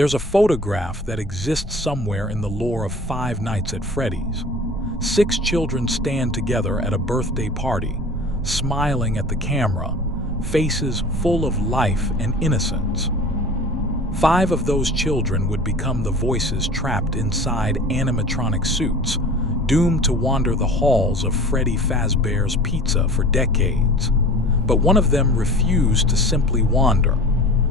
There's a photograph that exists somewhere in the lore of Five Nights at Freddy's. 6 children stand together at a birthday party, smiling at the camera, faces full of life and innocence. 5 of those children would become the voices trapped inside animatronic suits, doomed to wander the halls of Freddy Fazbear's Pizza for decades. But one of them refused to simply wander.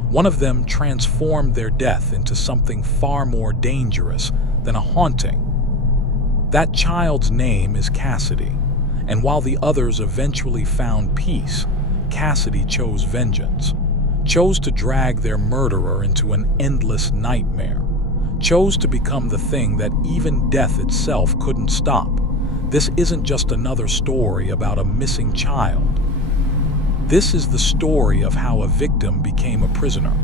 One of them transformed their death into something far more dangerous than a haunting. That child's name is Cassidy, and while the others eventually found peace, Cassidy chose vengeance, chose to drag their murderer into an endless nightmare, chose to become the thing that even death itself couldn't stop. This isn't just another story about a missing child. This is the story of how a victim became a prisoner,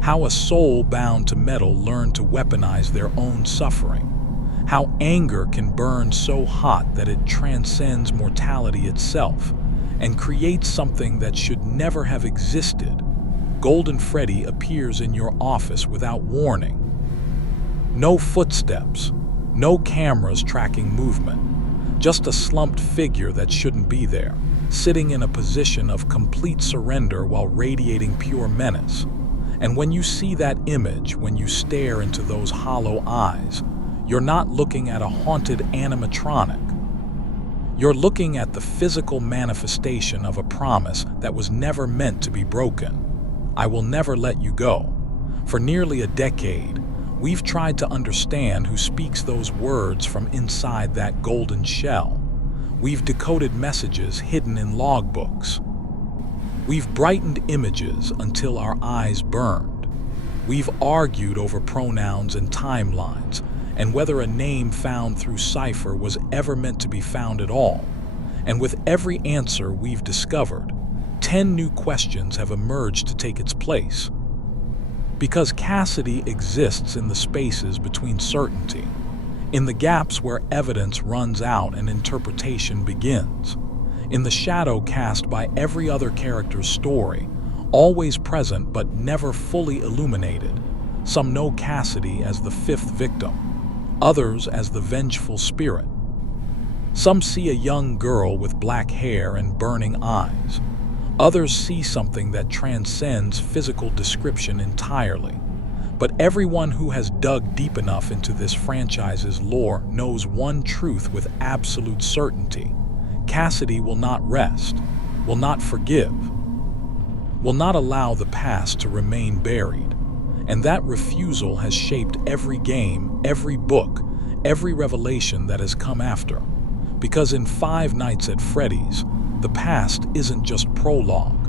how a soul bound to metal learned to weaponize their own suffering, how anger can burn so hot that it transcends mortality itself and creates something that should never have existed. Golden Freddy appears in your office without warning. No footsteps, no cameras tracking movement, just a slumped figure that shouldn't be there, sitting in a position of complete surrender while radiating pure menace. And when you see that image, when you stare into those hollow eyes, you're not looking at a haunted animatronic. You're looking at the physical manifestation of a promise that was never meant to be broken. I will never let you go. For nearly a decade, we've tried to understand who speaks those words from inside that golden shell. We've decoded messages hidden in logbooks. We've brightened images until our eyes burned. We've argued over pronouns and timelines, and whether a name found through cipher was ever meant to be found at all. And with every answer we've discovered, 10 new questions have emerged to take its place. Because Cassidy exists in the spaces between certainty, in the gaps where evidence runs out and interpretation begins, in the shadow cast by every other character's story, always present but never fully illuminated. Some know Cassidy as the 5th victim, others as the Vengeful Spirit. Some see a young girl with black hair and burning eyes. Others see something that transcends physical description entirely. But everyone who has dug deep enough into this franchise's lore knows one truth with absolute certainty. Cassidy will not rest, will not forgive, will not allow the past to remain buried. And that refusal has shaped every game, every book, every revelation that has come after. Because in Five Nights at Freddy's, the past isn't just prologue.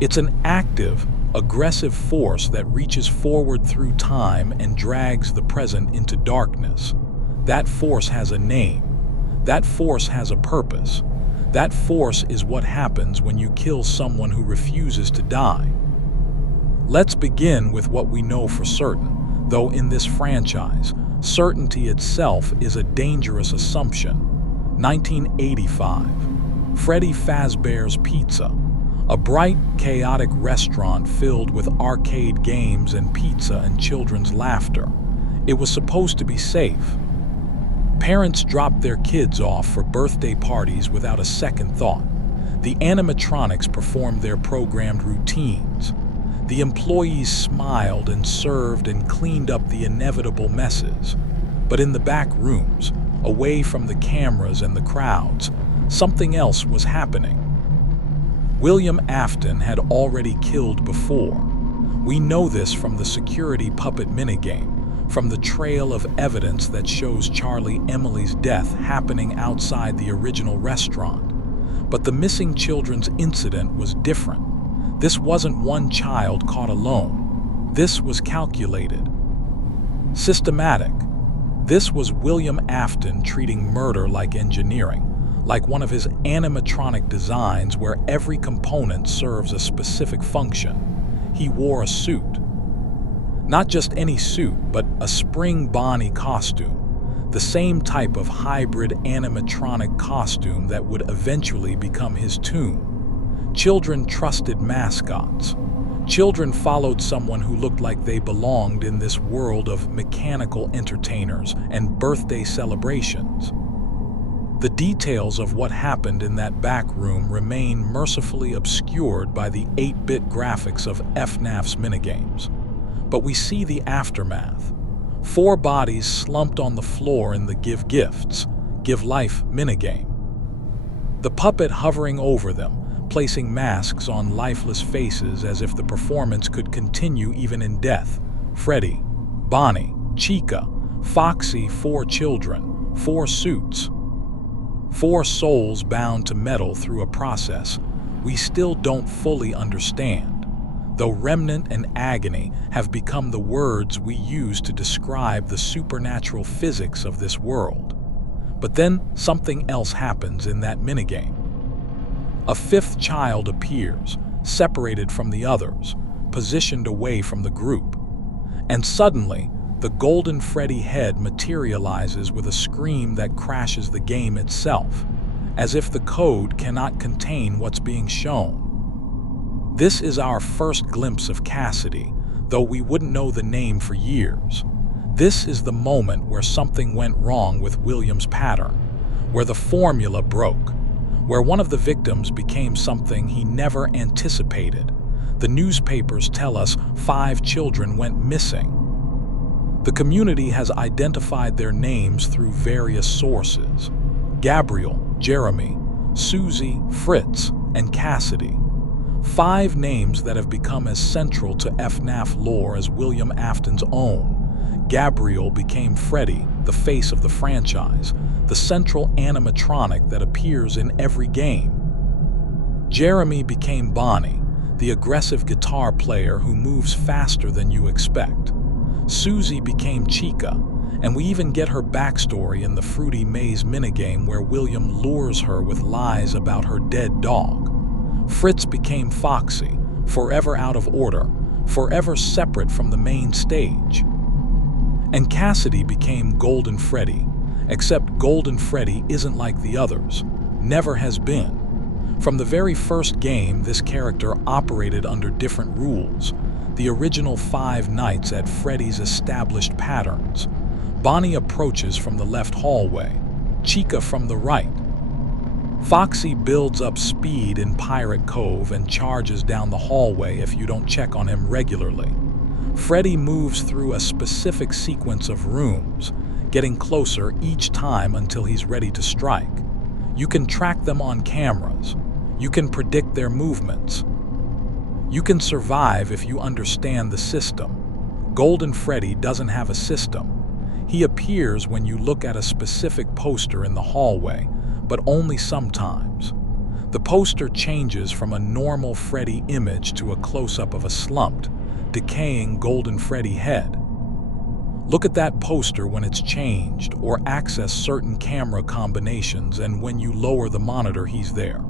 It's an active, aggressive force that reaches forward through time and drags the present into darkness. That force has a name. That force has a purpose. That force is what happens when you kill someone who refuses to die. Let's begin with what we know for certain, though in this franchise, certainty itself is a dangerous assumption. 1985. Freddy Fazbear's Pizza, a bright, chaotic restaurant filled with arcade games and pizza and children's laughter. It was supposed to be safe. Parents dropped their kids off for birthday parties without a second thought. The animatronics performed their programmed routines. The employees smiled and served and cleaned up the inevitable messes. But in the back rooms, away from the cameras and the crowds, something else was happening. William Afton had already killed before. We know this from the security puppet minigame, from the trail of evidence that shows Charlie Emily's death happening outside the original restaurant. But the missing children's incident was different. This wasn't one child caught alone. This was calculated, systematic. This was William Afton treating murder like engineering, like one of his animatronic designs where every component serves a specific function. He wore a suit. Not just any suit, but a Spring Bonnie costume, the same type of hybrid animatronic costume that would eventually become his tomb. Children trusted mascots. Children followed someone who looked like they belonged in this world of mechanical entertainers and birthday celebrations. The details of what happened in that back room remain mercifully obscured by the 8-bit graphics of FNAF's minigames. But we see the aftermath. 4 bodies slumped on the floor in the Give Gifts, Give Life minigame. The puppet hovering over them, placing masks on lifeless faces as if the performance could continue even in death. Freddy, Bonnie, Chica, Foxy, 4 children, 4 suits. 4 souls bound to metal through a process we still don't fully understand, though remnant and agony have become the words we use to describe the supernatural physics of this world. But then something else happens in that minigame. A 5th child appears, separated from the others, positioned away from the group. And suddenly, the Golden Freddy head materializes with a scream that crashes the game itself, as if the code cannot contain what's being shown. This is our first glimpse of Cassidy, though we wouldn't know the name for years. This is the moment where something went wrong with William's pattern, where the formula broke, where one of the victims became something he never anticipated. The newspapers tell us 5 children went missing. The community has identified their names through various sources: Gabriel, Jeremy, Susie, Fritz, and Cassidy. 5 names that have become as central to FNAF lore as William Afton's own. Gabriel became Freddy, the face of the franchise, the central animatronic that appears in every game. Jeremy became Bonnie, the aggressive guitar player who moves faster than you expect. Susie became Chica, and we even get her backstory in the Fruity Maze minigame where William lures her with lies about her dead dog. Fritz became Foxy, forever out of order, forever separate from the main stage. And Cassidy became Golden Freddy, except Golden Freddy isn't like the others, never has been. From the very first game, this character operated under different rules, the original 5 nights at Freddy's established patterns. Bonnie approaches from the left hallway, Chica from the right. Foxy builds up speed in Pirate Cove and charges down the hallway if you don't check on him regularly. Freddy moves through a specific sequence of rooms, getting closer each time until he's ready to strike. You can track them on cameras. You can predict their movements. You can survive if you understand the system. Golden Freddy doesn't have a system. He appears when you look at a specific poster in the hallway, but only sometimes. The poster changes from a normal Freddy image to a close-up of a slumped, decaying Golden Freddy head. Look at that poster when it's changed, or access certain camera combinations, and when you lower the monitor, he's there.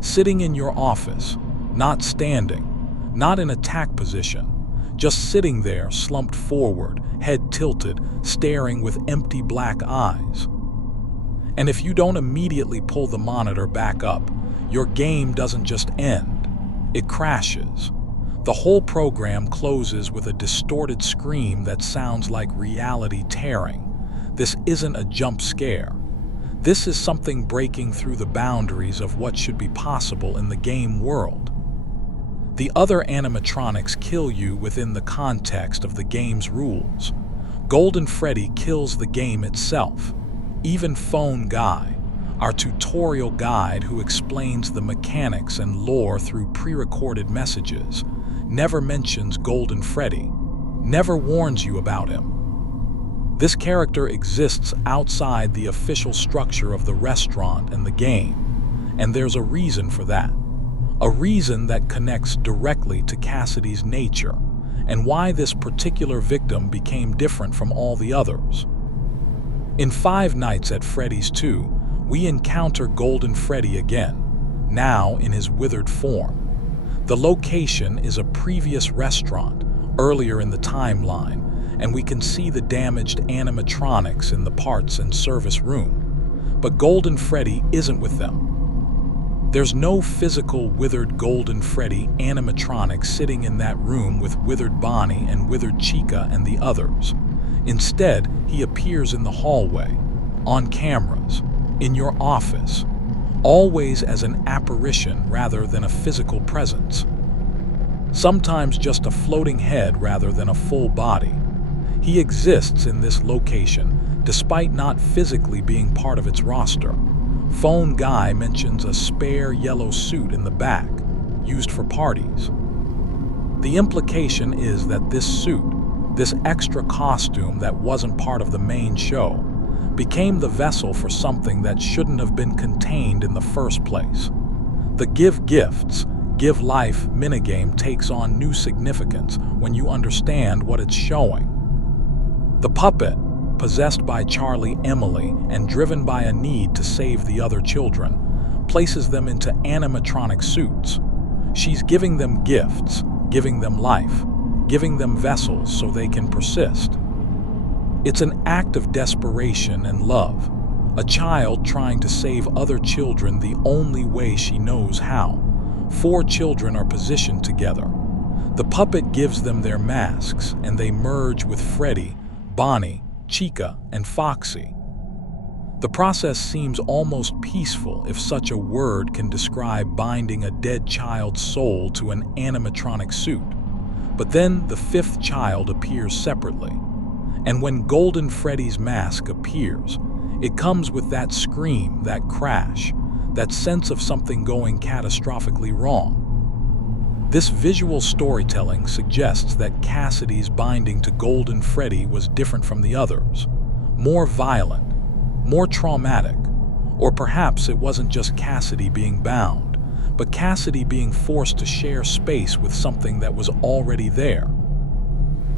Sitting in your office, not standing, not in attack position, just sitting there, slumped forward, head tilted, staring with empty black eyes. And if you don't immediately pull the monitor back up, your game doesn't just end, it crashes. The whole program closes with a distorted scream that sounds like reality tearing. This isn't a jump scare. This is something breaking through the boundaries of what should be possible in the game world. The other animatronics kill you within the context of the game's rules. Golden Freddy kills the game itself. Even Phone Guy, our tutorial guide who explains the mechanics and lore through pre-recorded messages, never mentions Golden Freddy, never warns you about him. This character exists outside the official structure of the restaurant and the game, and there's a reason for that. A reason that connects directly to Cassidy's nature and why this particular victim became different from all the others. In 5 Nights at Freddy's 2, we encounter Golden Freddy again, now in his withered form. The location is a previous restaurant, earlier in the timeline, and we can see the damaged animatronics in the parts and service room. But Golden Freddy isn't with them. There's no physical withered Golden Freddy animatronic sitting in that room with withered Bonnie and withered Chica and the others. Instead, he appears in the hallway, on cameras, in your office, always as an apparition rather than a physical presence. Sometimes just a floating head rather than a full body. He exists in this location, despite not physically being part of its roster. Phone Guy mentions a spare yellow suit in the back, used for parties. The implication is that this suit, this extra costume that wasn't part of the main show, became the vessel for something that shouldn't have been contained in the first place. The give gifts, give life minigame takes on new significance when you understand what it's showing. The puppet, possessed by Charlie Emily and driven by a need to save the other children, places them into animatronic suits. She's giving them gifts, giving them life, giving them vessels so they can persist. It's an act of desperation and love, a child trying to save other children the only way she knows how. 4 children are positioned together. The puppet gives them their masks and they merge with Freddy, Bonnie, Chica, and Foxy. The process seems almost peaceful if such a word can describe binding a dead child's soul to an animatronic suit. But then the 5th child appears separately. And when Golden Freddy's mask appears, it comes with that scream, that crash, that sense of something going catastrophically wrong. This visual storytelling suggests that Cassidy's binding to Golden Freddy was different from the others, more violent, more traumatic, or perhaps it wasn't just Cassidy being bound, but Cassidy being forced to share space with something that was already there.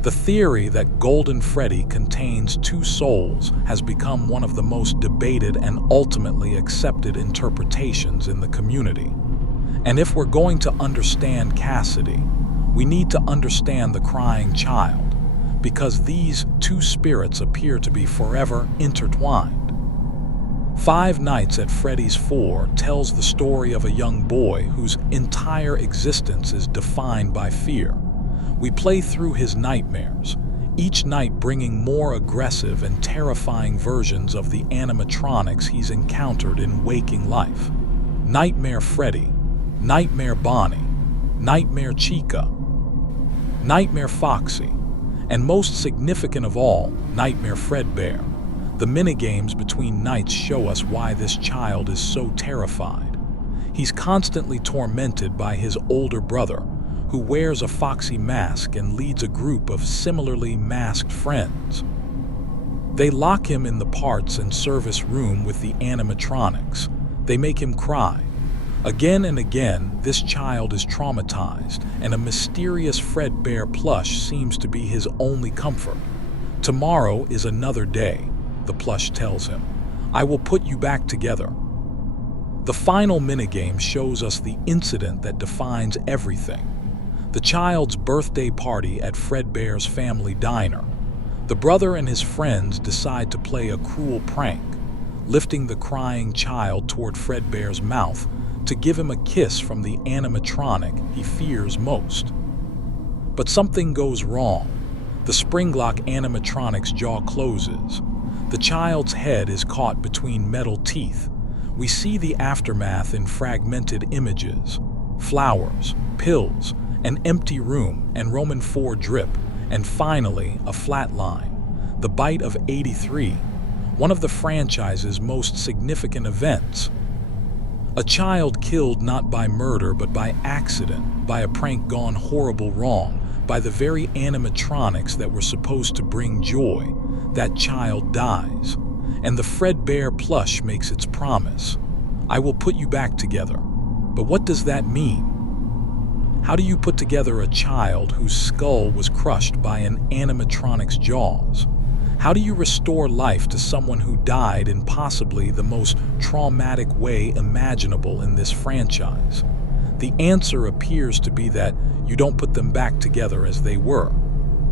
The theory that Golden Freddy contains 2 souls has become one of the most debated and ultimately accepted interpretations in the community. And if we're going to understand Cassidy, we need to understand the crying child, because these 2 spirits appear to be forever intertwined. 5 Nights at Freddy's 4 tells the story of a young boy whose entire existence is defined by fear. We play through his nightmares, each night bringing more aggressive and terrifying versions of the animatronics he's encountered in waking life. Nightmare Freddy, Nightmare Bonnie, Nightmare Chica, Nightmare Foxy, and most significant of all, Nightmare Fredbear. The minigames between nights show us why this child is so terrified. He's constantly tormented by his older brother, who wears a foxy mask and leads a group of similarly masked friends. They lock him in the parts and service room with the animatronics. They make him cry. Again and again, this child is traumatized, and a mysterious Fredbear plush seems to be his only comfort. Tomorrow is another day, the plush tells him. I will put you back together. The final minigame shows us the incident that defines everything. The child's birthday party at Fredbear's family diner. The brother and his friends decide to play a cruel prank, lifting the crying child toward Fredbear's mouth to give him a kiss from the animatronic he fears most. But something goes wrong. The springlock animatronic's jaw closes. The child's head is caught between metal teeth. We see the aftermath in fragmented images. Flowers, pills, an empty room, and Roman IV drip, and finally, a flat line. The bite of 83, one of the franchise's most significant events. A child killed not by murder but by accident, by a prank gone horrible wrong, by the very animatronics that were supposed to bring joy. That child dies, and the Fredbear plush makes its promise. I will put you back together. But what does that mean? How do you put together a child whose skull was crushed by an animatronic's jaws? How do you restore life to someone who died in possibly the most traumatic way imaginable in this franchise? The answer appears to be that you don't put them back together as they were.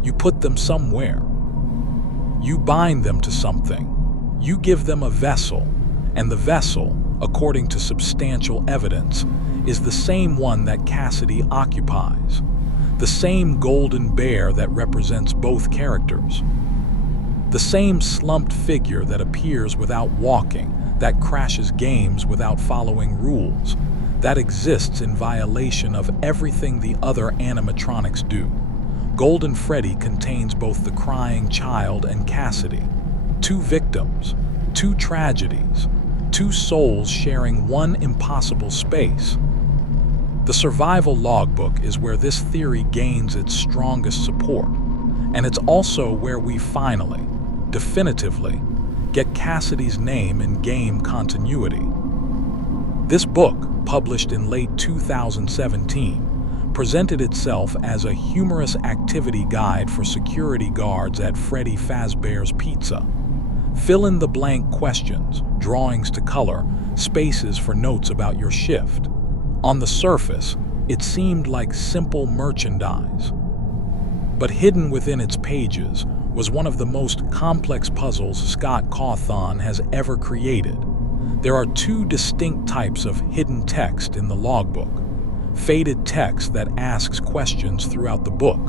You put them somewhere. You bind them to something. You give them a vessel, and the vessel, according to substantial evidence, is the same one that Cassidy occupies, the same golden bear that represents both characters, the same slumped figure that appears without walking, that crashes games without following rules, that exists in violation of everything the other animatronics do. Golden Freddy contains both the crying child and Cassidy, two victims, two tragedies, two souls sharing one impossible space. The Survival Logbook is where this theory gains its strongest support, and it's also where we finally, definitively, get Cassidy's name in game continuity. This book, published in late 2017, presented itself as a humorous activity guide for security guards at Freddy Fazbear's Pizza. Fill-in-the-blank questions, drawings to color, spaces for notes about your shift. On the surface, it seemed like simple merchandise. But hidden within its pages was one of the most complex puzzles Scott Cawthon has ever created. There are two distinct types of hidden text in the logbook: faded text that asks questions throughout the book,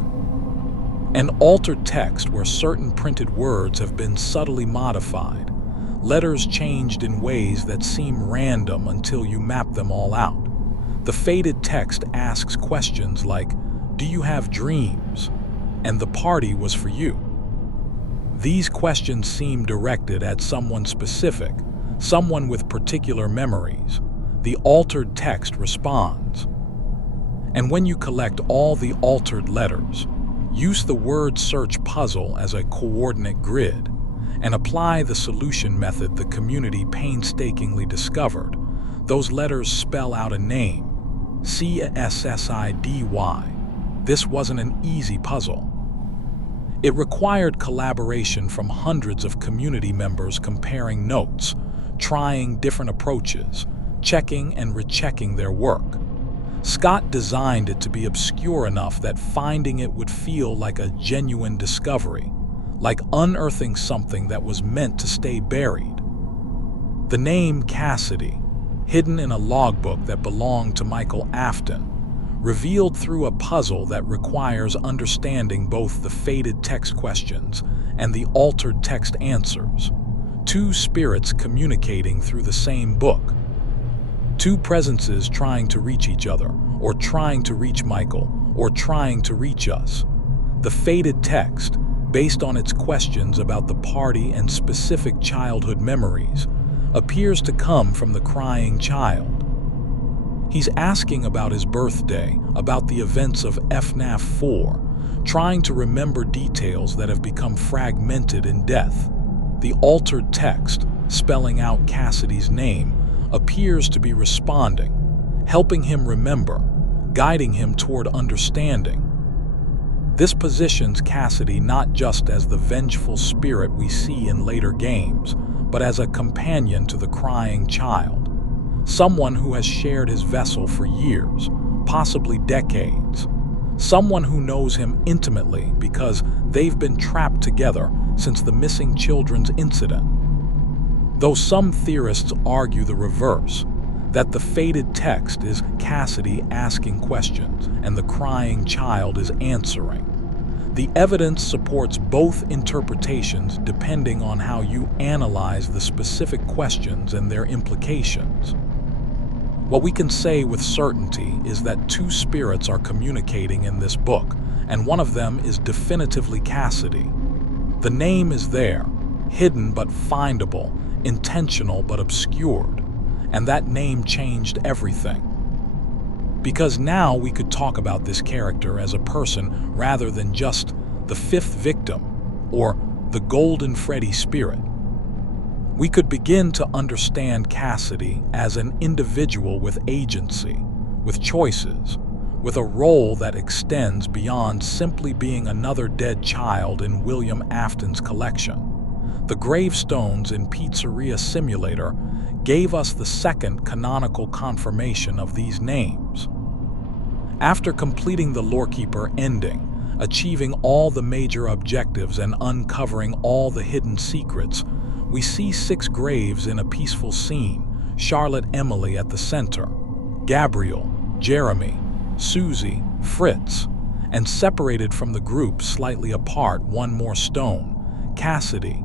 and altered text where certain printed words have been subtly modified, letters changed in ways that seem random until you map them all out. The faded text asks questions like, "Do you have dreams?" and "The party was for you." These questions seem directed at someone specific, someone with particular memories. The altered text responds. And when you collect all the altered letters, use the word search puzzle as a coordinate grid, and apply the solution method the community painstakingly discovered, those letters spell out a name: Cassidy. This wasn't an easy puzzle. It required collaboration from hundreds of community members comparing notes, trying different approaches, checking and rechecking their work. Scott designed it to be obscure enough that finding it would feel like a genuine discovery, like unearthing something that was meant to stay buried. The name Cassidy, hidden in a logbook that belonged to William Afton, revealed through a puzzle that requires understanding both the faded text questions and the altered text answers. Two spirits communicating through the same book. Two presences trying to reach each other, or trying to reach Michael, or trying to reach us. The faded text, based on its questions about the party and specific childhood memories, appears to come from the crying child. He's asking about his birthday, about the events of FNAF 4, trying to remember details that have become fragmented in death. The altered text, spelling out Cassidy's name, appears to be responding, helping him remember, guiding him toward understanding. This positions Cassidy not just as the vengeful spirit we see in later games, but as a companion to the crying child. Someone who has shared his vessel for years, possibly decades. Someone who knows him intimately because they've been trapped together since the missing children's incident. Though some theorists argue the reverse, that the faded text is Cassidy asking questions and the crying child is answering. The evidence supports both interpretations depending on how you analyze the specific questions and their implications. What we can say with certainty is that two spirits are communicating in this book, and one of them is definitively Cassidy. The name is there, hidden but findable, intentional but obscured, and that name changed everything. Because now we could talk about this character as a person rather than just the fifth victim or the Golden Freddy spirit. We could begin to understand Cassidy as an individual with agency, with choices, with a role that extends beyond simply being another dead child in William Afton's collection. The gravestones in Pizzeria Simulator gave us the second canonical confirmation of these names. After completing the Lorekeeper ending, achieving all the major objectives and uncovering all the hidden secrets, we see 6 graves in a peaceful scene, Charlotte Emily at the center, Gabriel, Jeremy, Susie, Fritz, and separated from the group slightly apart one more stone, Cassidy.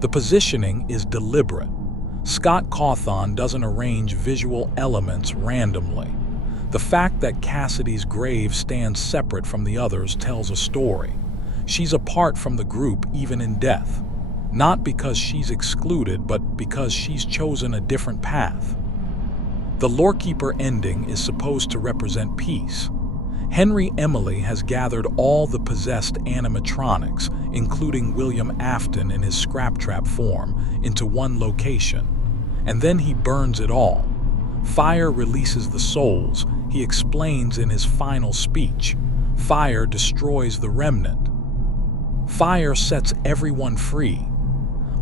The positioning is deliberate. Scott Cawthon doesn't arrange visual elements randomly. The fact that Cassidy's grave stands separate from the others tells a story. She's apart from the group even in death, not because she's excluded, but because she's chosen a different path. The Lorekeeper ending is supposed to represent peace. Henry Emily has gathered all the possessed animatronics, including William Afton in his scrap-trap form, into one location, and then he burns it all. Fire releases the souls, he explains in his final speech. Fire destroys the remnant. Fire sets everyone free.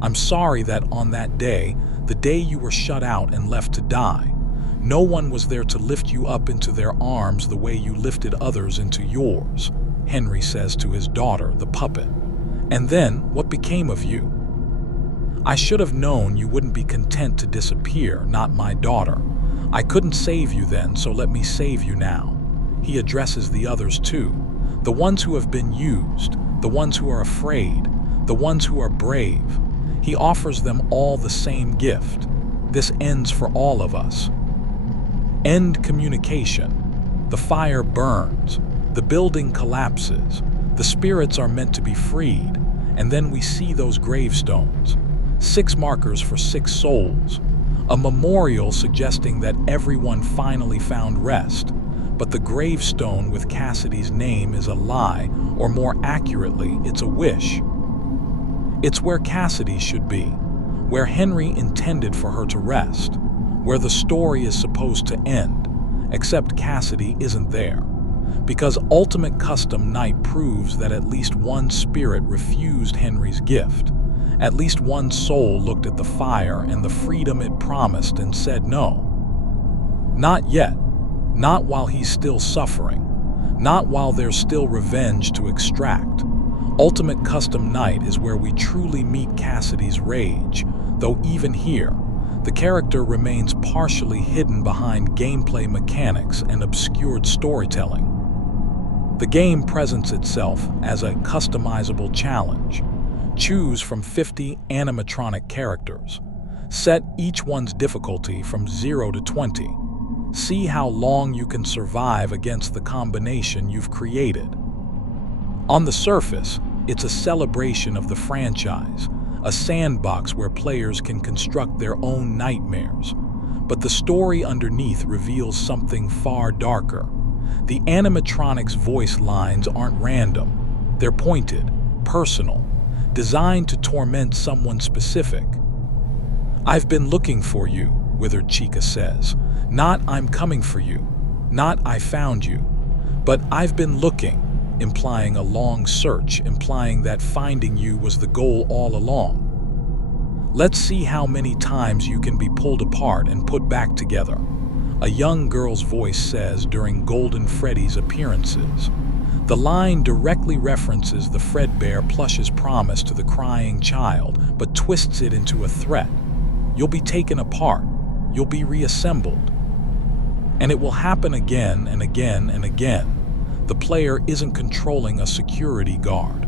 I'm sorry that on that day, the day you were shut out and left to die, no one was there to lift you up into their arms the way you lifted others into yours, Henry says to his daughter, the puppet. And then, what became of you? I should have known you wouldn't be content to disappear, not my daughter. I couldn't save you then, so let me save you now. He addresses the others too, the ones who have been used, the ones who are afraid, the ones who are brave. He offers them all the same gift. This ends for all of us. End communication. The fire burns. The building collapses. The spirits are meant to be freed. And then we see those gravestones. 6 markers for 6 souls. A memorial suggesting that everyone finally found rest. But the gravestone with Cassidy's name is a lie, or more accurately, it's a wish. It's where Cassidy should be, where Henry intended for her to rest, where the story is supposed to end, except Cassidy isn't there. Because Ultimate Custom Night proves that at least one spirit refused Henry's gift. At least one soul looked at the fire and the freedom it promised and said no. Not yet. Not while he's still suffering. Not while there's still revenge to extract. Ultimate Custom Night is where we truly meet Cassidy's rage, though even here, the character remains partially hidden behind gameplay mechanics and obscured storytelling. The game presents itself as a customizable challenge. Choose from 50 animatronic characters. Set each one's difficulty from 0 to 20. See how long you can survive against the combination you've created. On the surface, it's a celebration of the franchise, a sandbox where players can construct their own nightmares. But the story underneath reveals something far darker. The animatronics' voice lines aren't random. They're pointed, personal, designed to torment someone specific. I've been looking for you, Withered Chica says. Not I'm coming for you, not I found you, but I've been looking, implying a long search, implying that finding you was the goal all along. Let's see how many times you can be pulled apart and put back together, a young girl's voice says during Golden Freddy's appearances. The line directly references the Fredbear plush's promise to the crying child, but twists it into a threat. You'll be taken apart. You'll be reassembled. And it will happen again and again and again. The player isn't controlling a security guard.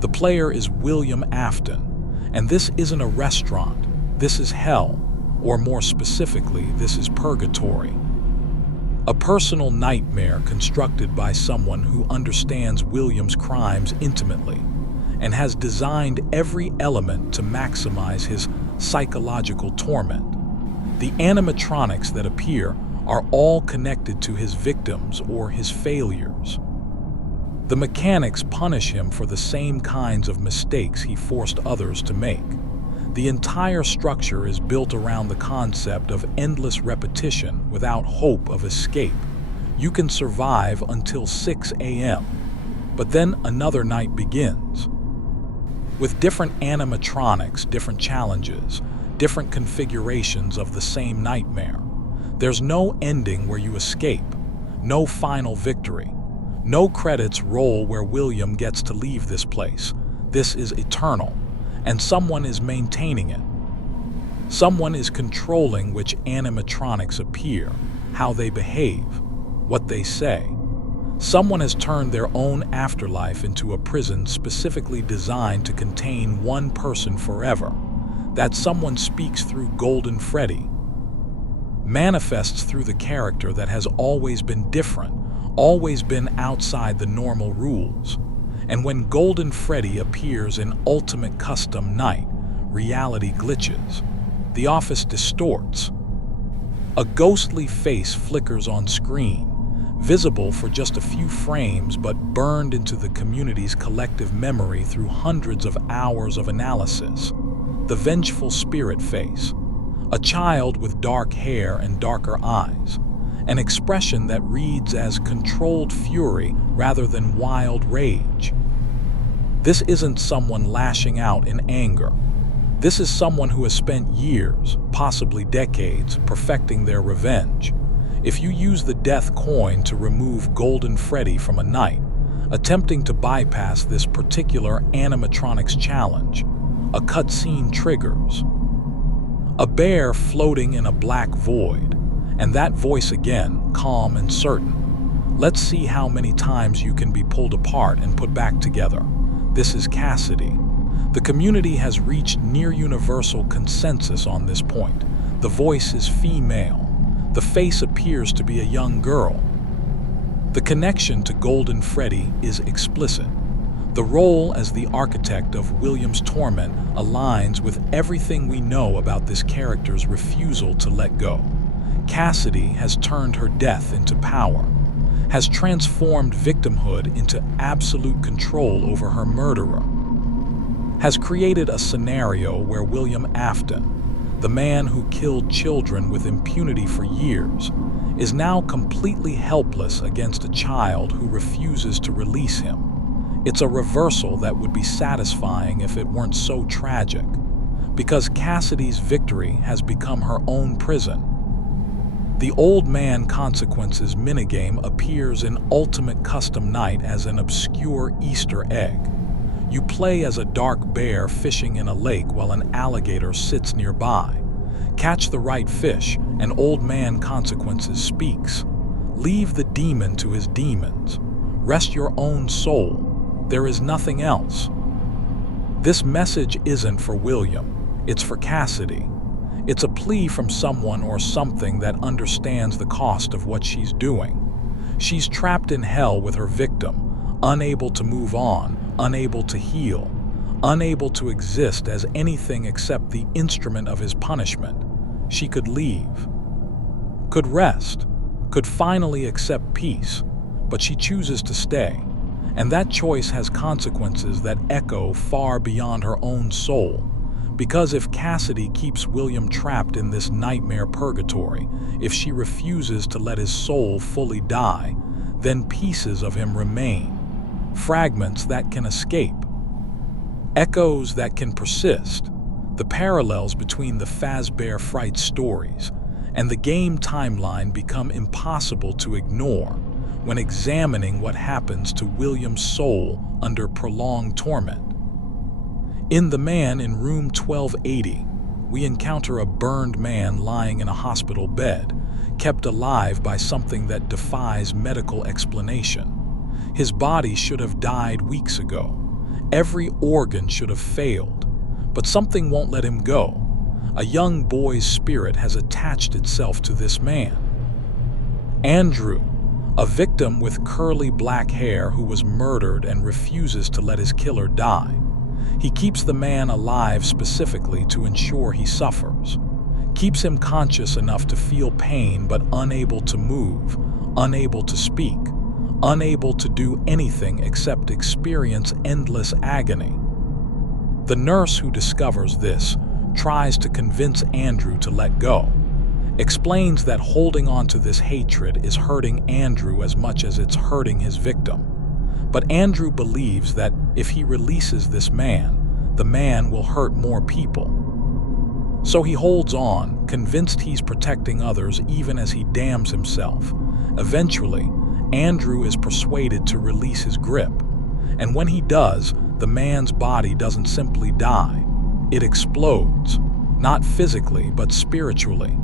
The player is William Afton. And this isn't a restaurant. This is hell. Or more specifically, this is purgatory. A personal nightmare constructed by someone who understands William's crimes intimately and has designed every element to maximize his psychological torment. The animatronics that appear are all connected to his victims or his failures. The mechanics punish him for the same kinds of mistakes he forced others to make. The entire structure is built around the concept of endless repetition without hope of escape. You can survive until 6 a.m., but then another night begins. With different animatronics, different challenges, different configurations of the same nightmare. There's no ending where you escape, no final victory, no credits roll where William gets to leave this place. This is eternal, and someone is maintaining it. Someone is controlling which animatronics appear, how they behave, what they say. Someone has turned their own afterlife into a prison specifically designed to contain one person forever. That someone speaks through Golden Freddy, manifests through the character that has always been different, always been outside the normal rules. And when Golden Freddy appears in Ultimate Custom Night, reality glitches. The office distorts. A ghostly face flickers on screen, visible for just a few frames but burned into the community's collective memory through hundreds of hours of analysis. The Vengeful Spirit face. A child with dark hair and darker eyes. An expression that reads as controlled fury rather than wild rage. This isn't someone lashing out in anger. This is someone who has spent years, possibly decades, perfecting their revenge. If you use the death coin to remove Golden Freddy from a night, attempting to bypass this particular animatronics challenge, a cutscene triggers. A bear floating in a black void, and that voice again, calm and certain. Let's see how many times you can be pulled apart and put back together. This is Cassidy. The community has reached near universal consensus on this point. The voice is female. The face appears to be a young girl. The connection to Golden Freddy is explicit. The role as the architect of William's torment aligns with everything we know about this character's refusal to let go. Cassidy has turned her death into power, has transformed victimhood into absolute control over her murderer, has created a scenario where William Afton, the man who killed children with impunity for years, is now completely helpless against a child who refuses to release him. It's a reversal that would be satisfying if it weren't so tragic, because Cassidy's victory has become her own prison. The Old Man Consequences minigame appears in Ultimate Custom Night as an obscure Easter egg. You play as a dark bear fishing in a lake while an alligator sits nearby. Catch the right fish, and Old Man Consequences speaks. Leave the demon to his demons. Rest your own soul. There is nothing else. This message isn't for William, it's for Cassidy. It's a plea from someone or something that understands the cost of what she's doing. She's trapped in hell with her victim, unable to move on, unable to heal, unable to exist as anything except the instrument of his punishment. She could leave, could rest, could finally accept peace, but she chooses to stay. And that choice has consequences that echo far beyond her own soul. Because if Cassidy keeps William trapped in this nightmare purgatory, if she refuses to let his soul fully die, then pieces of him remain. Fragments that can escape. Echoes that can persist. The parallels between the Fazbear Fright stories and the game timeline become impossible to ignore when examining what happens to William's soul under prolonged torment. In The Man in Room 1280, we encounter a burned man lying in a hospital bed, kept alive by something that defies medical explanation. His body should have died weeks ago. Every organ should have failed, but something won't let him go. A young boy's spirit has attached itself to this man. Andrew, a victim with curly black hair who was murdered and refuses to let his killer die. He keeps the man alive specifically to ensure he suffers. Keeps him conscious enough to feel pain but unable to move, unable to speak, unable to do anything except experience endless agony. The nurse who discovers this tries to convince Andrew to let go, explains that holding on to this hatred is hurting Andrew as much as it's hurting his victim. But Andrew believes that if he releases this man, the man will hurt more people. So he holds on, convinced he's protecting others even as he damns himself. Eventually, Andrew is persuaded to release his grip. And when he does, the man's body doesn't simply die. It explodes. not physically but spiritually.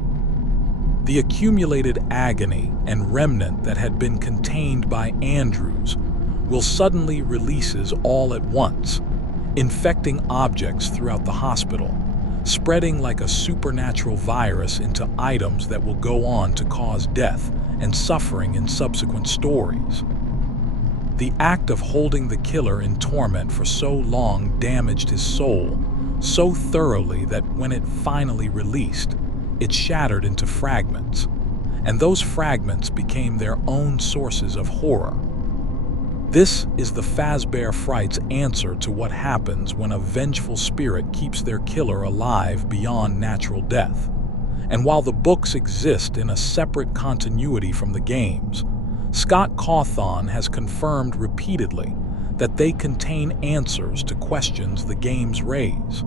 The accumulated agony and remnant that had been contained by Andrews will suddenly releases all at once, infecting objects throughout the hospital, spreading like a supernatural virus into items that will go on to cause death and suffering in subsequent stories. The act of holding the killer in torment for so long damaged his soul so thoroughly that when it finally released, it shattered into fragments, and those fragments became their own sources of horror. This is the Fazbear Fright's answer to what happens when a vengeful spirit keeps their killer alive beyond natural death. And while the books exist in a separate continuity from the games, Scott Cawthon has confirmed repeatedly that they contain answers to questions the games raise.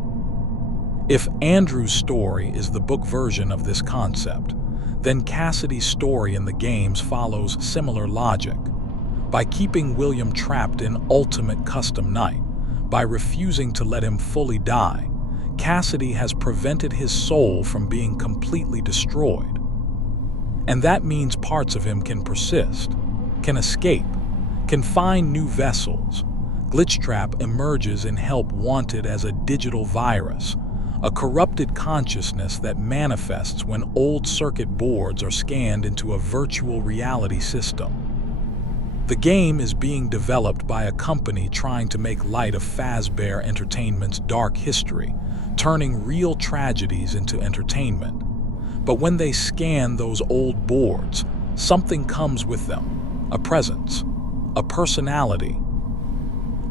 If Andrew's story is the book version of this concept, then Cassidy's story in the games follows similar logic. By keeping William trapped in ultimate custom night, by refusing to let him fully die, Cassidy has prevented his soul from being completely destroyed. And that means parts of him can persist, can escape, can find new vessels. Glitchtrap emerges in Help Wanted as a digital virus, a corrupted consciousness that manifests when old circuit boards are scanned into a virtual reality system. The game is being developed by a company trying to make light of Fazbear Entertainment's dark history, turning real tragedies into entertainment. But when they scan those old boards, something comes with them: a presence, a personality,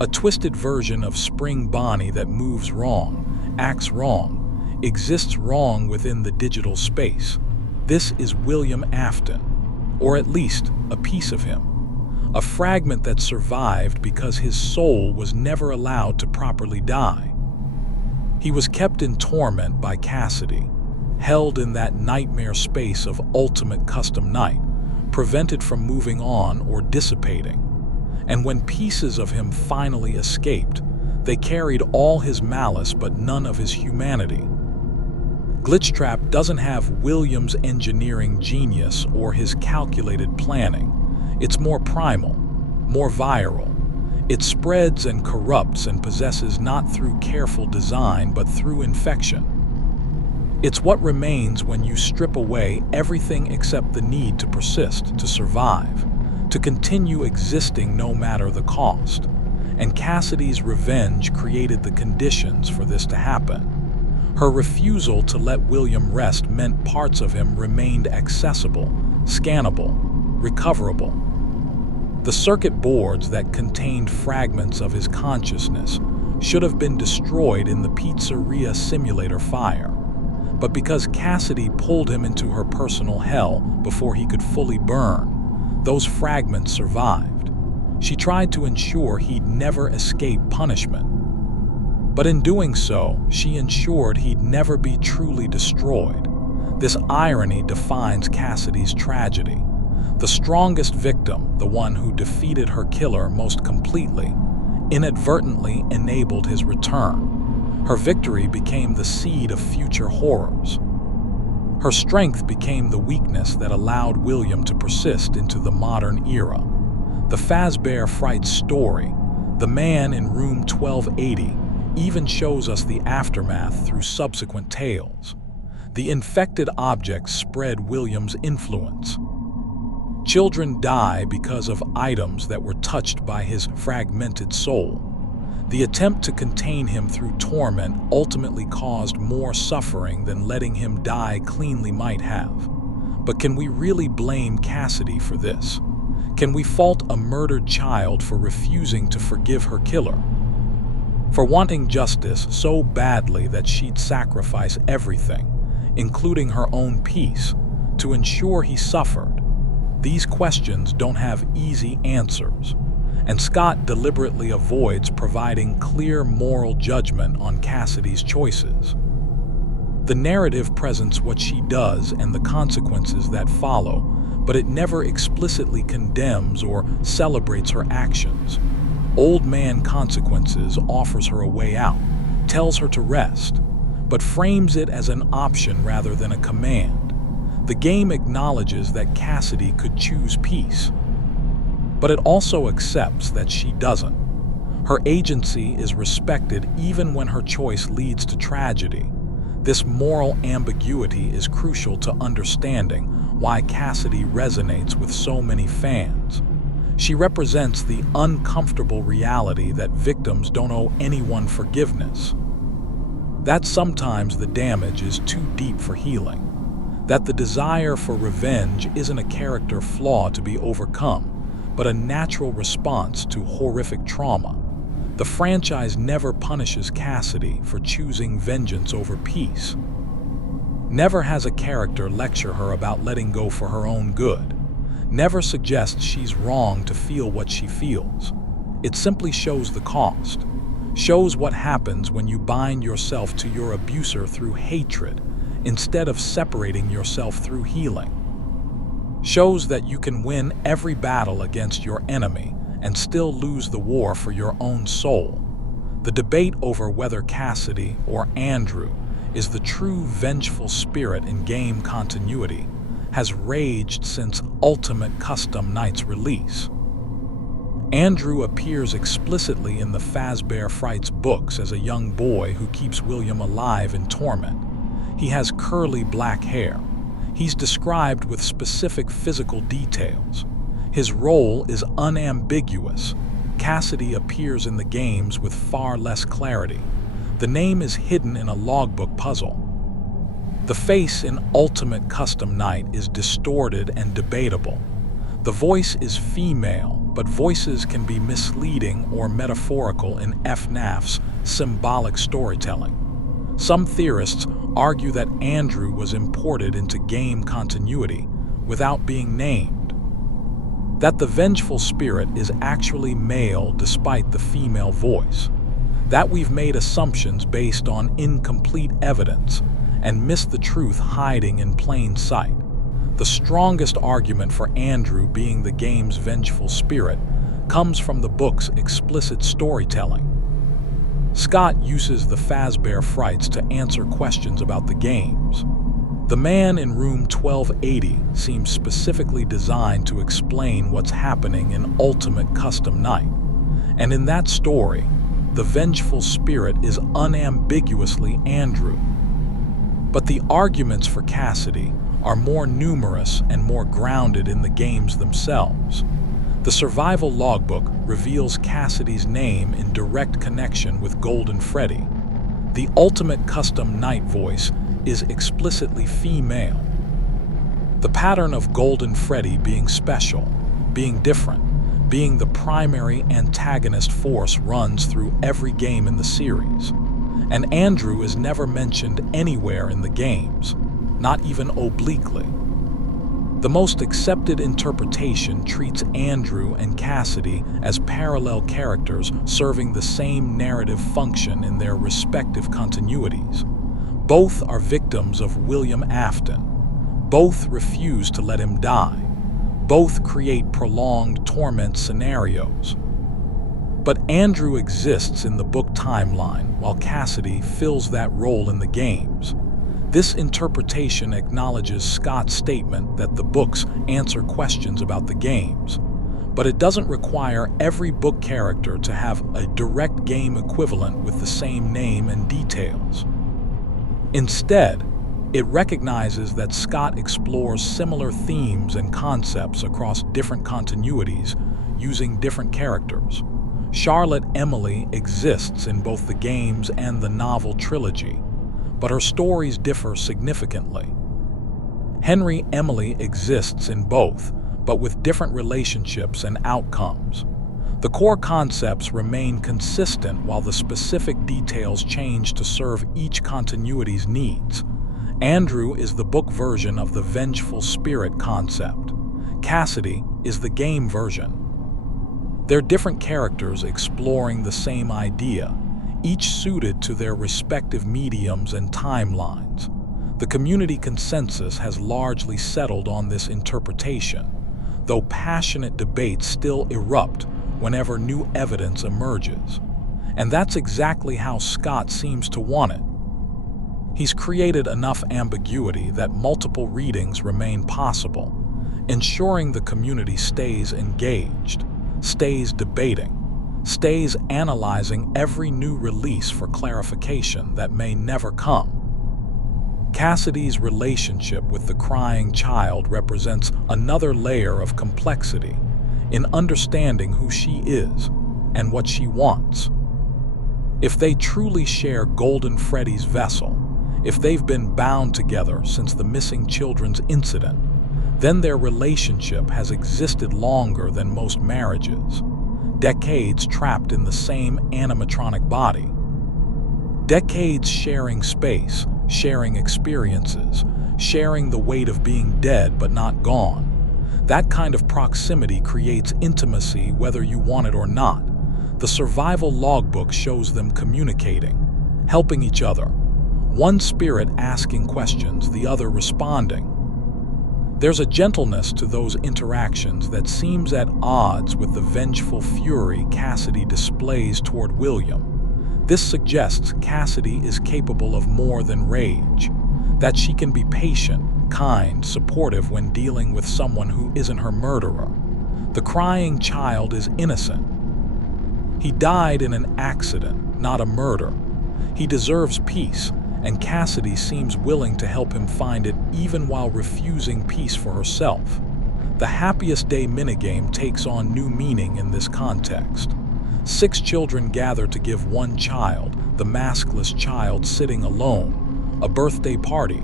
a twisted version of Spring Bonnie that moves wrong, acts wrong, exists wrong within the digital space. This is William Afton, or at least a piece of him. A fragment that survived because his soul was never allowed to properly die. He was kept in torment by Cassidy, held in that nightmare space of ultimate custom night, prevented from moving on or dissipating. And when pieces of him finally escaped, they carried all his malice but none of his humanity. Glitchtrap doesn't have William's engineering genius or his calculated planning. It's more primal, more viral. It spreads and corrupts and possesses not through careful design but through infection. It's what remains when you strip away everything except the need to persist, to survive, to continue existing no matter the cost. And Cassidy's revenge created the conditions for this to happen. Her refusal to let William rest meant parts of him remained accessible, scannable, recoverable. The circuit boards that contained fragments of his consciousness should have been destroyed in the pizzeria simulator fire. But because Cassidy pulled him into her personal hell before he could fully burn, those fragments survived. She tried to ensure he'd never escape punishment. But in doing so, she ensured he'd never be truly destroyed. This irony defines Cassidy's tragedy. The strongest victim, the one who defeated her killer most completely, inadvertently enabled his return. Her victory became the seed of future horrors. Her strength became the weakness that allowed William to persist into the modern era. The Fazbear Fright story, The Man in Room 1280, even shows us the aftermath through subsequent tales. The infected objects spread William's influence. Children die because of items that were touched by his fragmented soul. The attempt to contain him through torment ultimately caused more suffering than letting him die cleanly might have. But can we really blame Cassidy for this? Can we fault a murdered child for refusing to forgive her killer? For wanting justice so badly that she'd sacrifice everything, including her own peace, to ensure he suffered? These questions don't have easy answers, and Scott deliberately avoids providing clear moral judgment on Cassidy's choices. The narrative presents what she does and the consequences that follow, but it never explicitly condemns or celebrates her actions. Old Man Consequences offers her a way out, tells her to rest, but frames it as an option rather than a command. The game acknowledges that Cassidy could choose peace, but it also accepts that she doesn't. Her agency is respected even when her choice leads to tragedy. This moral ambiguity is crucial to understanding why Cassidy resonates with so many fans. She represents the uncomfortable reality that victims don't owe anyone forgiveness, that sometimes the damage is too deep for healing, that the desire for revenge isn't a character flaw to be overcome, but a natural response to horrific trauma. The franchise never punishes Cassidy for choosing vengeance over peace. Never has a character lecture her about letting go for her own good. Never suggests she's wrong to feel what she feels. It simply shows the cost. Shows what happens when you bind yourself to your abuser through hatred instead of separating yourself through healing. Shows that you can win every battle against your enemy and still lose the war for your own soul. The debate over whether Cassidy or Andrew is the true vengeful spirit in game continuity has raged since Ultimate Custom Night's release. Andrew appears explicitly in the Fazbear Frights books as a young boy who keeps William alive in torment. He has curly black hair. He's described with specific physical details. His role is unambiguous. Cassidy appears in the games with far less clarity. The name is hidden in a logbook puzzle. The face in Ultimate Custom Night is distorted and debatable. The voice is female, but voices can be misleading or metaphorical in FNAF's symbolic storytelling. Some theorists argue that Andrew was imported into game continuity without being named, that the vengeful spirit is actually male despite the female voice, that we've made assumptions based on incomplete evidence and missed the truth hiding in plain sight. The strongest argument for Andrew being the game's vengeful spirit comes from the book's explicit storytelling. Scott uses the Fazbear Frights to answer questions about the games. The man in room 1280 seems specifically designed to explain what's happening in Ultimate Custom Night. And in that story, the vengeful spirit is unambiguously Andrew. But the arguments for Cassidy are more numerous and more grounded in the games themselves. The Survival Logbook reveals Cassidy's name in direct connection with Golden Freddy. The Ultimate Custom Night voice is explicitly female. The pattern of Golden Freddy being special, being different, being the primary antagonist force runs through every game in the series. And Andrew is never mentioned anywhere in the games, not even obliquely. The most accepted interpretation treats Andrew and Cassidy as parallel characters serving the same narrative function in their respective continuities. Both are victims of William Afton. Both refuse to let him die. Both create prolonged torment scenarios. But Andrew exists in the book timeline while Cassidy fills that role in the games. This interpretation acknowledges Scott's statement that the books answer questions about the games, but it doesn't require every book character to have a direct game equivalent with the same name and details. Instead, it recognizes that Scott explores similar themes and concepts across different continuities using different characters. Charlotte Emily exists in both the games and the novel trilogy, but her stories differ significantly. Henry Emily exists in both, but with different relationships and outcomes. The core concepts remain consistent while the specific details change to serve each continuity's needs. Andrew is the book version of the vengeful spirit concept. Cassidy is the game version. They're different characters exploring the same idea, each suited to their respective mediums and timelines. The community consensus has largely settled on this interpretation, though passionate debates still erupt whenever new evidence emerges. And that's exactly how Scott seems to want it. He's created enough ambiguity that multiple readings remain possible, ensuring the community stays engaged, stays debating, stays analyzing every new release for clarification that may never come. Cassidy's relationship with the crying child represents another layer of complexity in understanding who she is and what she wants. If they truly share Golden Freddy's vessel, if they've been bound together since the missing children's incident, then their relationship has existed longer than most marriages, decades trapped in the same animatronic body. Decades sharing space, sharing experiences, sharing the weight of being dead but not gone. That kind of proximity creates intimacy whether you want it or not. The Survival Logbook shows them communicating, helping each other. One spirit asking questions, the other responding. There's a gentleness to those interactions that seems at odds with the vengeful fury Cassidy displays toward William. This suggests Cassidy is capable of more than rage, that she can be patient, kind, supportive when dealing with someone who isn't her murderer. The crying child is innocent. He died in an accident, not a murder. He deserves peace, and Cassidy seems willing to help him find it even while refusing peace for herself. The happiest day minigame takes on new meaning in this context. 6 children gather to give one child, the maskless child sitting alone, a birthday party.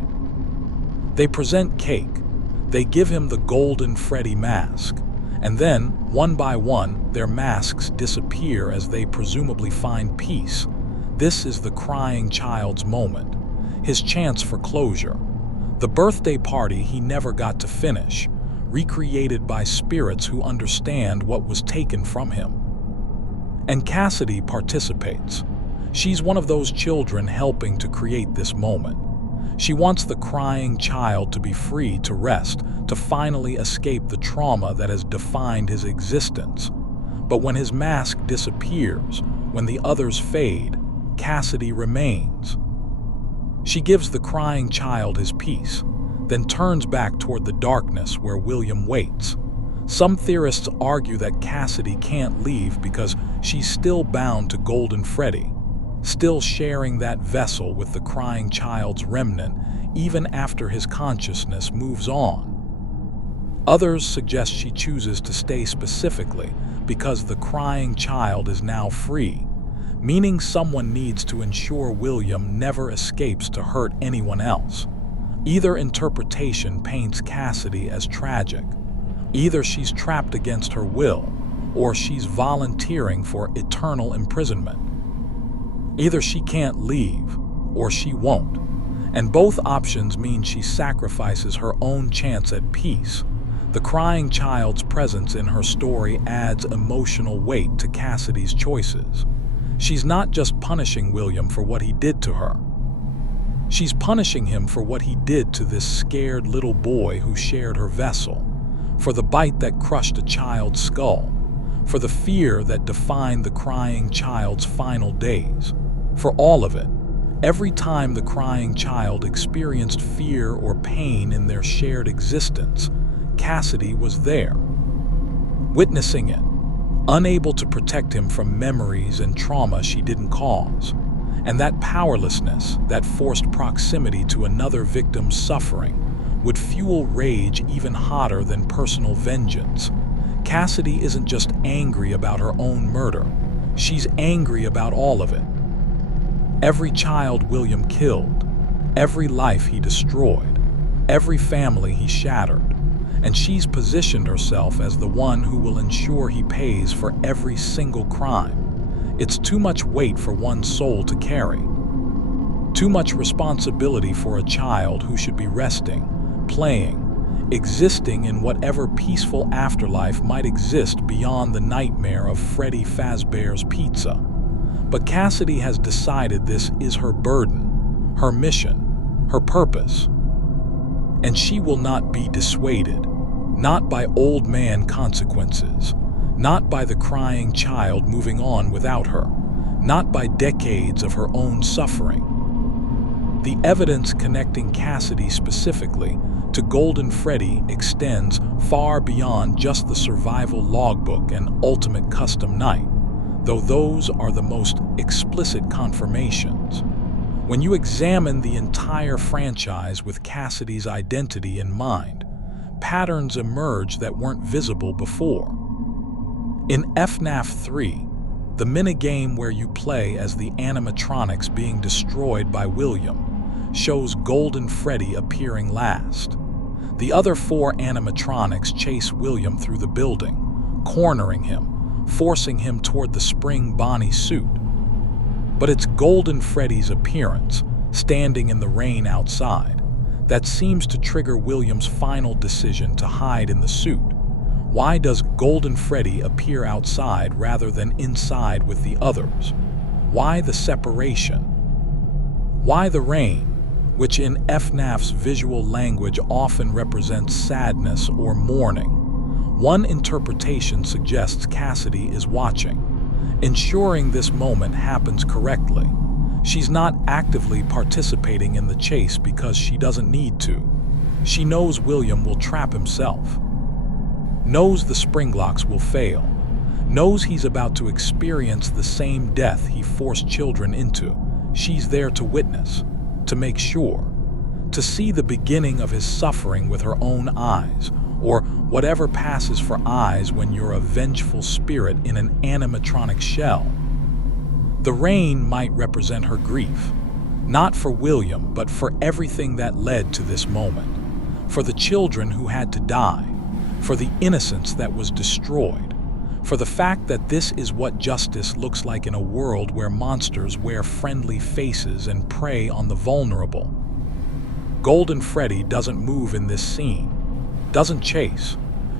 They present cake. They give him the Golden Freddy mask. And then, one by one, their masks disappear as they presumably find peace. This is the crying child's moment, his chance for closure. The birthday party he never got to finish, recreated by spirits who understand what was taken from him. And Cassidy participates. She's one of those children helping to create this moment. She wants the crying child to be free, to rest, to finally escape the trauma that has defined his existence. But when his mask disappears, when the others fade, Cassidy remains. She gives the crying child his peace, then turns back toward the darkness where William waits. Some theorists argue that Cassidy can't leave because she's still bound to Golden Freddy, still sharing that vessel with the crying child's remnant even after his consciousness moves on. Others suggest she chooses to stay specifically because the crying child is now free, meaning someone needs to ensure William never escapes to hurt anyone else. Either interpretation paints Cassidy as tragic. Either she's trapped against her will, or she's volunteering for eternal imprisonment. Either she can't leave, or she won't. And both options mean she sacrifices her own chance at peace. The crying child's presence in her story adds emotional weight to Cassidy's choices. She's not just punishing William for what he did to her. She's punishing him for what he did to this scared little boy who shared her vessel, for the bite that crushed a child's skull, for the fear that defined the crying child's final days, for all of it. Every time the crying child experienced fear or pain in their shared existence, Cassidy was there, witnessing it, unable to protect him from memories and trauma she didn't cause. And that powerlessness, that forced proximity to another victim's suffering, would fuel rage even hotter than personal vengeance. Cassidy isn't just angry about her own murder. She's angry about all of it. Every child William killed, every life he destroyed, every family he shattered. And she's positioned herself as the one who will ensure he pays for every single crime. It's too much weight for one soul to carry. Too much responsibility for a child who should be resting, playing, existing in whatever peaceful afterlife might exist beyond the nightmare of Freddy Fazbear's Pizza. But Cassidy has decided this is her burden, her mission, her purpose. And she will not be dissuaded, not by old man consequences, not by the crying child moving on without her, not by decades of her own suffering. The evidence connecting Cassidy specifically to Golden Freddy extends far beyond just the Survival Logbook and Ultimate Custom Night, though those are the most explicit confirmations. When you examine the entire franchise with Cassidy's identity in mind, patterns emerge that weren't visible before. In FNAF 3, the minigame where you play as the animatronics being destroyed by William shows Golden Freddy appearing last. The other 4 animatronics chase William through the building, cornering him, forcing him toward the spring Bonnie suit. But it's Golden Freddy's appearance, standing in the rain outside, that seems to trigger William's final decision to hide in the suit. Why does Golden Freddy appear outside rather than inside with the others? Why the separation? Why the rain, which in FNAF's visual language often represents sadness or mourning? One interpretation suggests Cassidy is watching, ensuring this moment happens correctly. She's not actively participating in the chase because she doesn't need to. She knows William will trap himself, knows the spring locks will fail, knows he's about to experience the same death he forced children into. She's there to witness, to make sure, to see the beginning of his suffering with her own eyes, or whatever passes for eyes when you're a vengeful spirit in an animatronic shell. The rain might represent her grief, not for William, but for everything that led to this moment, for the children who had to die, for the innocence that was destroyed, for the fact that this is what justice looks like in a world where monsters wear friendly faces and prey on the vulnerable. Golden Freddy doesn't move in this scene, doesn't chase,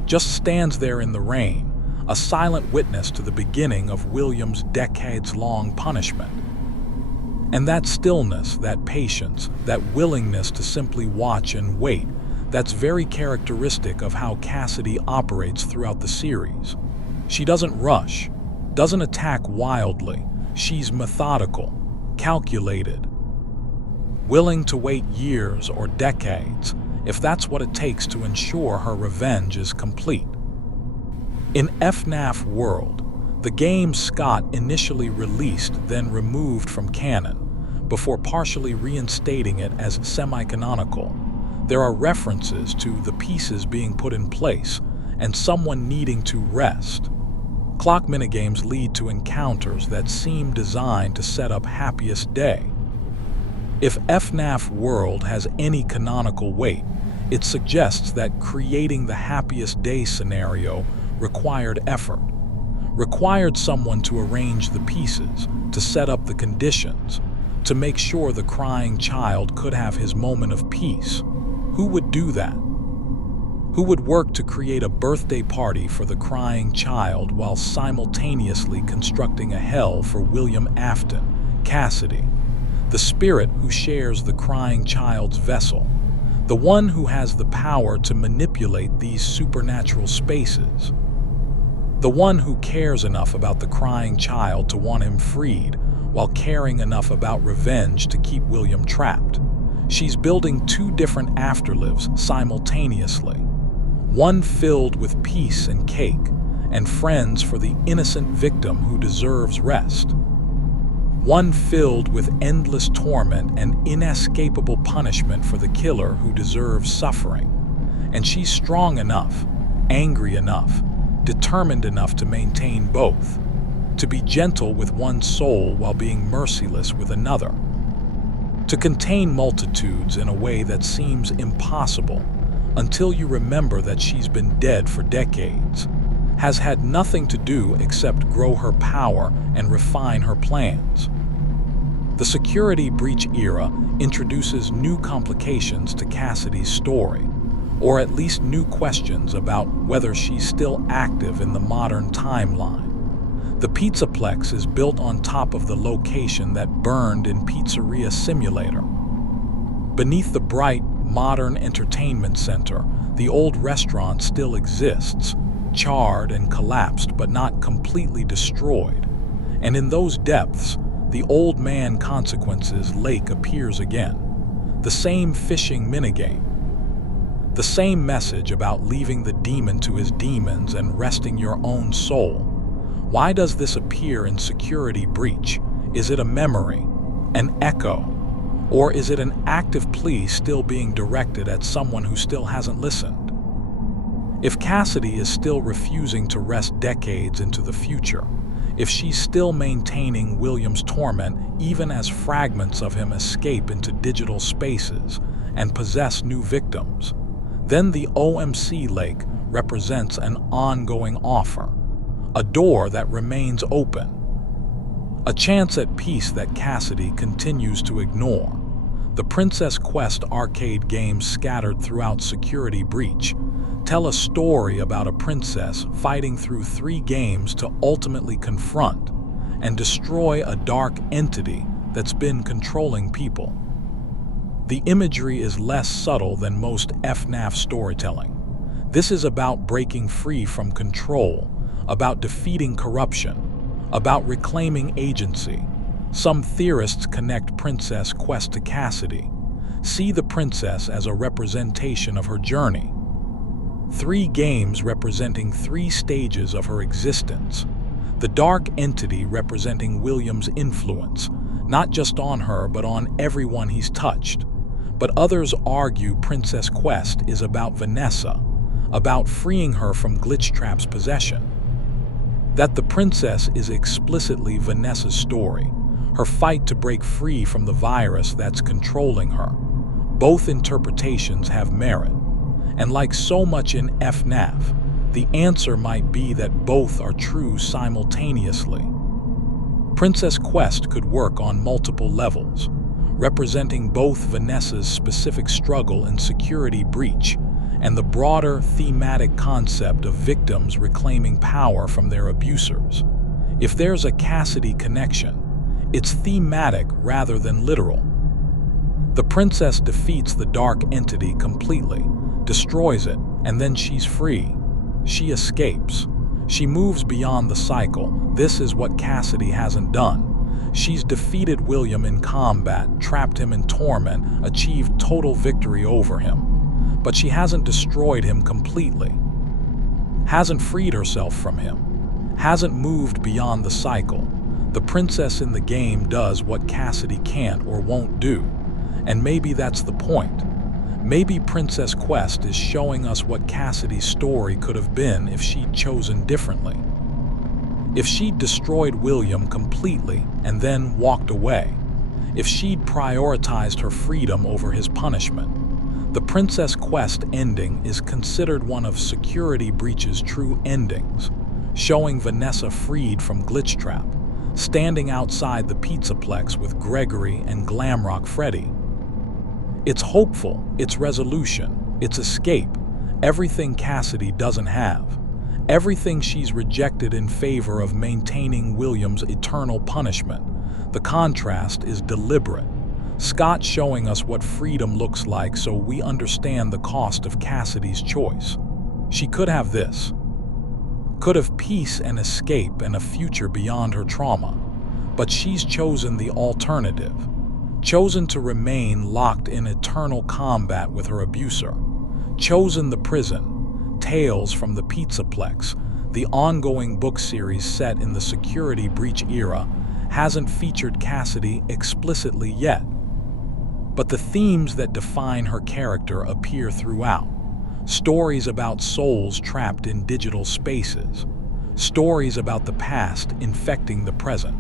just stands there in the rain, a silent witness to the beginning of William's decades-long punishment. And that stillness, that patience, that willingness to simply watch and wait, that's very characteristic of how Cassidy operates throughout the series. She doesn't rush, doesn't attack wildly. She's methodical, calculated, willing to wait years or decades if that's what it takes to ensure her revenge is complete. In FNAF World, the game Scott initially released then removed from canon, before partially reinstating it as semi-canonical. There are references to the pieces being put in place and someone needing to rest. Clock minigames lead to encounters that seem designed to set up Happiest Day. If FNAF World has any canonical weight, it suggests that creating the Happiest Day scenario required effort, required someone to arrange the pieces, to set up the conditions, to make sure the crying child could have his moment of peace. Who would do that? Who would work to create a birthday party for the crying child while simultaneously constructing a hell for William Afton, Cassidy, the spirit who shares the crying child's vessel, the one who has the power to manipulate these supernatural spaces, the one who cares enough about the crying child to want him freed while caring enough about revenge to keep William trapped? She's building 2 different afterlives simultaneously, one filled with peace and cake and friends for the innocent victim who deserves rest, one filled with endless torment and inescapable punishment for the killer who deserves suffering. And she's strong enough, angry enough, determined enough to maintain both, to be gentle with one soul while being merciless with another, to contain multitudes in a way that seems impossible until you remember that she's been dead for decades, has had nothing to do except grow her power and refine her plans. The security breach era introduces new complications to Cassidy's story, or at least new questions about whether she's still active in the modern timeline. The Pizzaplex is built on top of the location that burned in Pizzeria Simulator. Beneath the bright, modern entertainment center, the old restaurant still exists, charred and collapsed but not completely destroyed. And in those depths, the Old Man Consequences Lake appears again, The same phishing minigame. The same message about leaving the demon to his demons and resting your own soul. Why does this appear in Security Breach? Is it a memory, an echo, or is it an active plea still being directed at someone who still hasn't listened? If Cassidy is still refusing to rest decades into the future, if she's still maintaining William's torment even as fragments of him escape into digital spaces and possess new victims, then the OMC Lake represents an ongoing offer, a door that remains open, a chance at peace that Cassidy continues to ignore. The Princess Quest arcade games scattered throughout Security Breach tell a story about a princess fighting through 3 games to ultimately confront and destroy a dark entity that's been controlling people. The imagery is less subtle than most FNAF storytelling. This is about breaking free from control, about defeating corruption, about reclaiming agency. Some theorists connect Princess Quest to Cassidy, see the princess as a representation of her journey. 3 games representing 3 stages of her existence. The dark entity representing William's influence, not just on her but on everyone he's touched. But others argue Princess Quest is about Vanessa, about freeing her from Glitchtrap's possession. That the princess is explicitly Vanessa's story, her fight to break free from the virus that's controlling her. Both interpretations have merit, and like so much in FNAF, the answer might be that both are true simultaneously. Princess Quest could work on multiple levels, representing both Vanessa's specific struggle in Security Breach and the broader thematic concept of victims reclaiming power from their abusers. If there's a Cassidy connection, it's thematic rather than literal. The princess defeats the dark entity completely, destroys it, and then she's free. She escapes. She moves beyond the cycle. This is what Cassidy hasn't done. She's defeated William in combat, trapped him in torment, achieved total victory over him. But she hasn't destroyed him completely, hasn't freed herself from him, hasn't moved beyond the cycle. The princess in the game does what Cassidy can't or won't do, and maybe that's the point. Maybe Princess Quest is showing us what Cassidy's story could have been if she'd chosen differently. If she'd destroyed William completely and then walked away. If she'd prioritized her freedom over his punishment. The Princess Quest ending is considered one of Security Breach's true endings, showing Vanessa freed from Glitchtrap, standing outside the Pizzaplex with Gregory and Glamrock Freddy. It's hopeful, it's resolution, it's escape, everything Cassidy doesn't have. Everything she's rejected in favor of maintaining William's eternal punishment. The contrast is deliberate. Scott showing us what freedom looks like so we understand the cost of Cassidy's choice. She could have this. Could have peace and escape and a future beyond her trauma. But she's chosen the alternative. Chosen to remain locked in eternal combat with her abuser. Chosen the prison. Tales from the Pizzaplex, the ongoing book series set in the Security Breach era, hasn't featured Cassidy explicitly yet. But the themes that define her character appear throughout. Stories about souls trapped in digital spaces. Stories about the past infecting the present.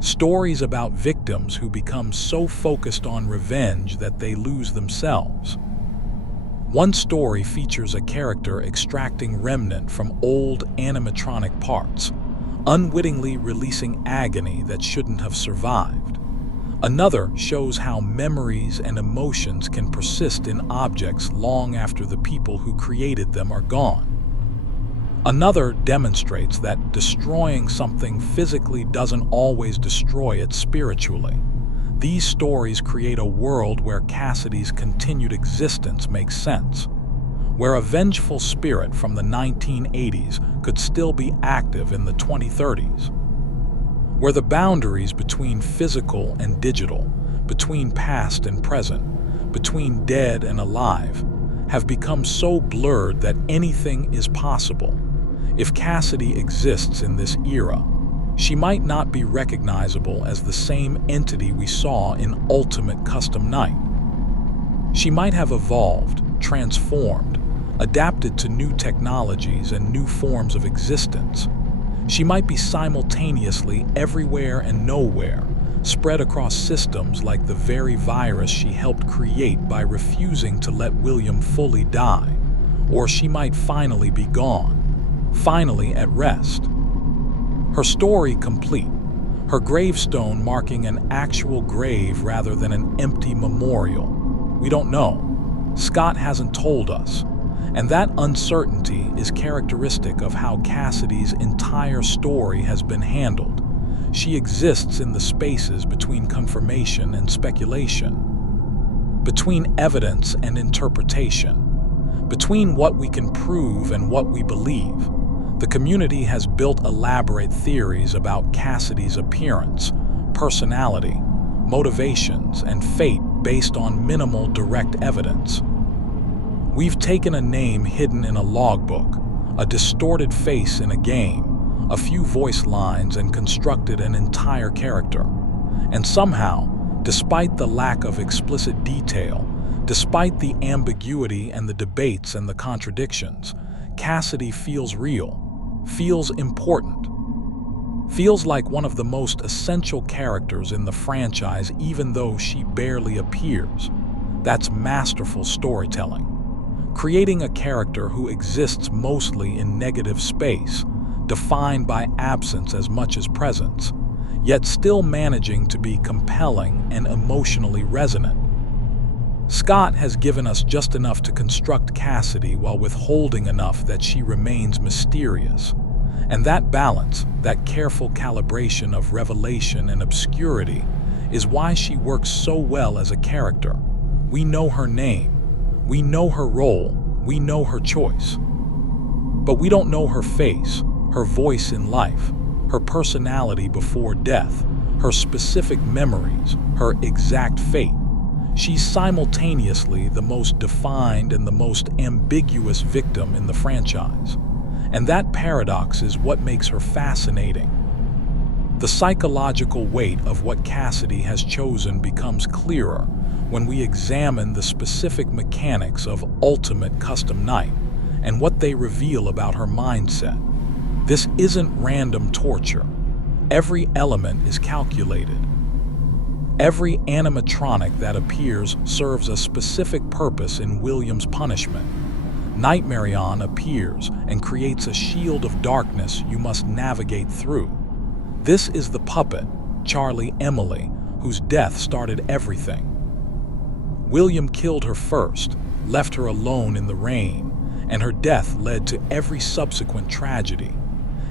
Stories about victims who become so focused on revenge that they lose themselves. One story features a character extracting remnant from old animatronic parts, unwittingly releasing agony that shouldn't have survived. Another shows how memories and emotions can persist in objects long after the people who created them are gone. Another demonstrates that destroying something physically doesn't always destroy it spiritually. These stories create a world where Cassidy's continued existence makes sense, where a vengeful spirit from the 1980s could still be active in the 2030s, where the boundaries between physical and digital, between past and present, between dead and alive, have become so blurred that anything is possible. If Cassidy exists in this era, she might not be recognizable as the same entity we saw in Ultimate Custom Night. She might have evolved, transformed, adapted to new technologies and new forms of existence. She might be simultaneously everywhere and nowhere, spread across systems like the very virus she helped create by refusing to let William fully die. Or she might finally be gone, finally at rest. Her story complete, her gravestone marking an actual grave rather than an empty memorial. We don't know. Scott hasn't told us. And that uncertainty is characteristic of how Cassidy's entire story has been handled. She exists in the spaces between confirmation and speculation, between evidence and interpretation, between what we can prove and what we believe. The community has built elaborate theories about Cassidy's appearance, personality, motivations, and fate based on minimal direct evidence. We've taken a name hidden in a logbook, a distorted face in a game, a few voice lines, and constructed an entire character. And somehow, despite the lack of explicit detail, despite the ambiguity and the debates and the contradictions, Cassidy feels real, feels important, feels like one of the most essential characters in the franchise even though she barely appears. That's masterful storytelling. Creating a character who exists mostly in negative space, defined by absence as much as presence, yet still managing to be compelling and emotionally resonant. Scott has given us just enough to construct Cassidy while withholding enough that she remains mysterious. And that balance, that careful calibration of revelation and obscurity, is why she works so well as a character. We know her name, we know her role, we know her choice. But we don't know her face, her voice in life, her personality before death, her specific memories, her exact fate. She's simultaneously the most defined and the most ambiguous victim in the franchise. And that paradox is what makes her fascinating. The psychological weight of what Cassidy has chosen becomes clearer when we examine the specific mechanics of Ultimate Custom Night and what they reveal about her mindset. This isn't random torture. Every element is calculated. Every animatronic that appears serves a specific purpose in William's punishment. Nightmarion appears and creates a shield of darkness you must navigate through. This is the puppet, Charlie Emily, whose death started everything. William killed her first, left her alone in the rain, and her death led to every subsequent tragedy.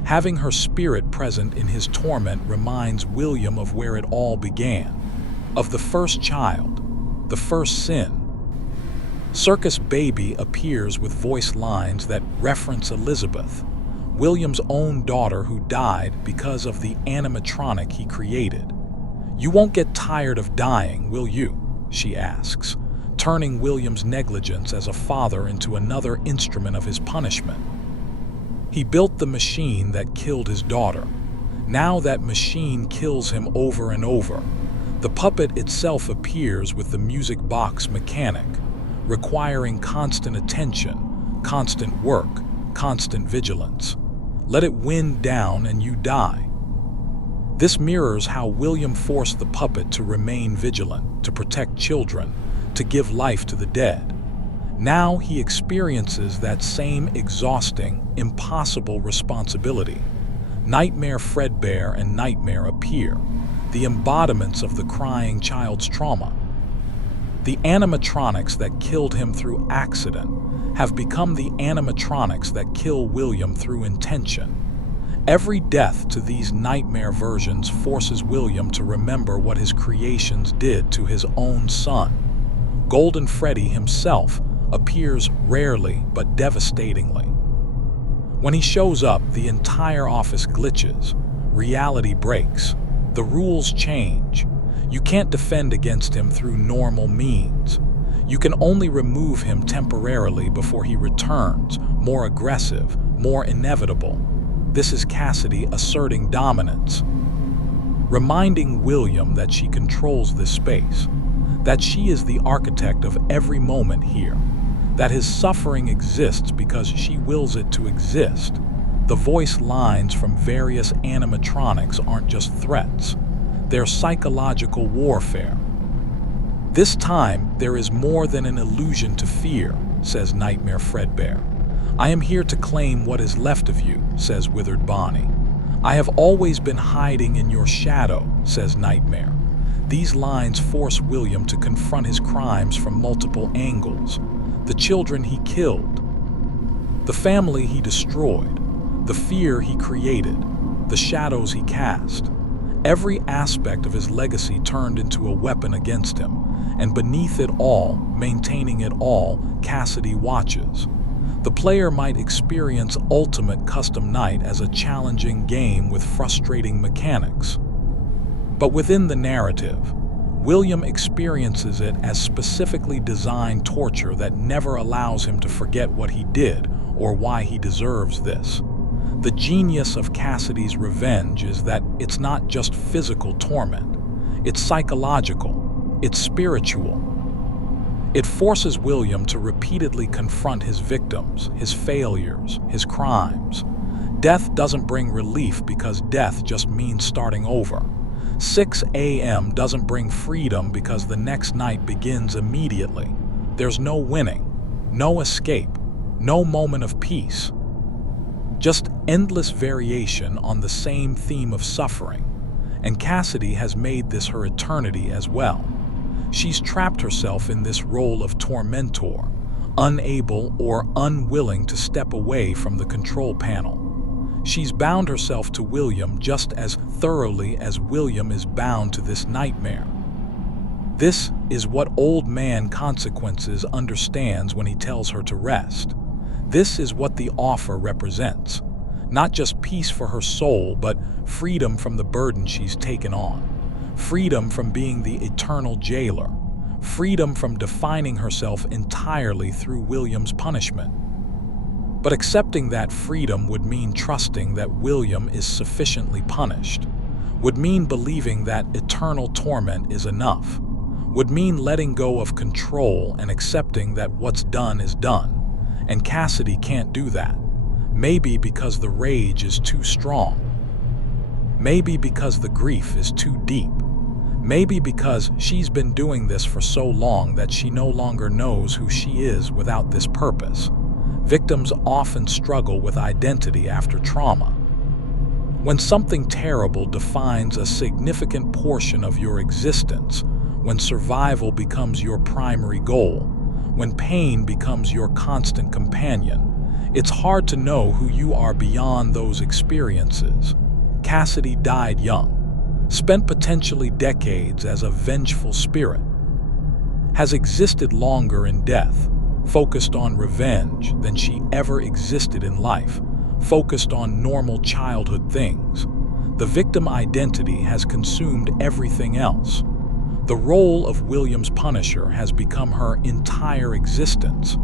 Having her spirit present in his torment reminds William of where it all began, of the first child, the first sin. Circus Baby appears with voice lines that reference Elizabeth, William's own daughter who died because of the animatronic he created. "You won't get tired of dying, will you?" she asks, turning William's negligence as a father into another instrument of his punishment. He built the machine that killed his daughter. Now that machine kills him over and over. The puppet itself appears with the music box mechanic, requiring constant attention, constant work, constant vigilance. Let it wind down and you die. This mirrors how William forced the puppet to remain vigilant, to protect children, to give life to the dead. Now he experiences that same exhausting, impossible responsibility. Nightmare Fredbear and Nightmare appear, the embodiments of the crying child's trauma. The animatronics that killed him through accident have become the animatronics that kill William through intention. Every death to these nightmare versions forces William to remember what his creations did to his own son. Golden Freddy himself appears rarely but devastatingly. When he shows up, the entire office glitches, reality breaks, the rules change. You can't defend against him through normal means. You can only remove him temporarily before he returns, more aggressive, more inevitable. This is Cassidy asserting dominance, reminding William that she controls this space, that she is the architect of every moment here, that his suffering exists because she wills it to exist. The voice lines from various animatronics aren't just threats, they're psychological warfare. This time, there is more than an illusion to fear, says Nightmare Fredbear. I am here to claim what is left of you, says Withered Bonnie. I have always been hiding in your shadow, says Nightmare. These lines force William to confront his crimes from multiple angles. The children he killed, the family he destroyed, the fear he created, the shadows he cast. Every aspect of his legacy turned into a weapon against him, and beneath it all, maintaining it all, Cassidy watches. The player might experience Ultimate Custom Night as a challenging game with frustrating mechanics. But within the narrative, William experiences it as specifically designed torture that never allows him to forget what he did or why he deserves this. The genius of Cassidy's revenge is that it's not just physical torment, it's psychological, it's spiritual. It forces William to repeatedly confront his victims, his failures, his crimes. Death doesn't bring relief because death just means starting over. 6 a.m. doesn't bring freedom because the next night begins immediately. There's no winning, no escape, no moment of peace. Just endless variation on the same theme of suffering. And Cassidy has made this her eternity as well. She's trapped herself in this role of tormentor, unable or unwilling to step away from the control panel. She's bound herself to William just as thoroughly as William is bound to this nightmare. This is what Old Man Consequences understands when he tells her to rest. This is what the offer represents. Not just peace for her soul, but freedom from the burden she's taken on. Freedom from being the eternal jailer. Freedom from defining herself entirely through William's punishment. But accepting that freedom would mean trusting that William is sufficiently punished. Would mean believing that eternal torment is enough. Would mean letting go of control and accepting that what's done is done. And Cassidy can't do that. Maybe because the rage is too strong. Maybe because the grief is too deep. Maybe because she's been doing this for so long that she no longer knows who she is without this purpose. Victims often struggle with identity after trauma. When something terrible defines a significant portion of your existence, when survival becomes your primary goal, when pain becomes your constant companion, it's hard to know who you are beyond those experiences. Cassidy died young, spent potentially decades as a vengeful spirit, has existed longer in death, focused on revenge than she ever existed in life, focused on normal childhood things. The victim identity has consumed everything else. The role of William's Punisher has become her entire existence.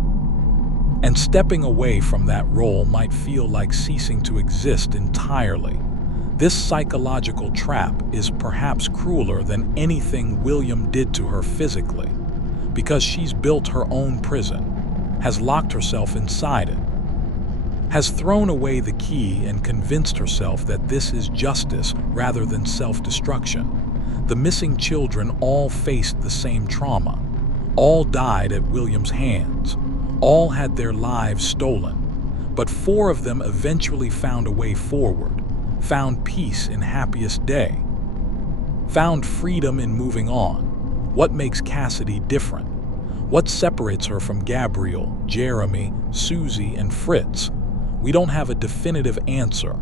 And stepping away from that role might feel like ceasing to exist entirely. This psychological trap is perhaps crueler than anything William did to her physically, because she's built her own prison, has locked herself inside it, has thrown away the key and convinced herself that this is justice rather than self-destruction. The missing children all faced the same trauma. All died at William's hands. All had their lives stolen. But 4 of them eventually found a way forward, found peace in happiest day, found freedom in moving on. What makes Cassidy different? What separates her from Gabriel, Jeremy, Susie, and Fritz? We don't have a definitive answer.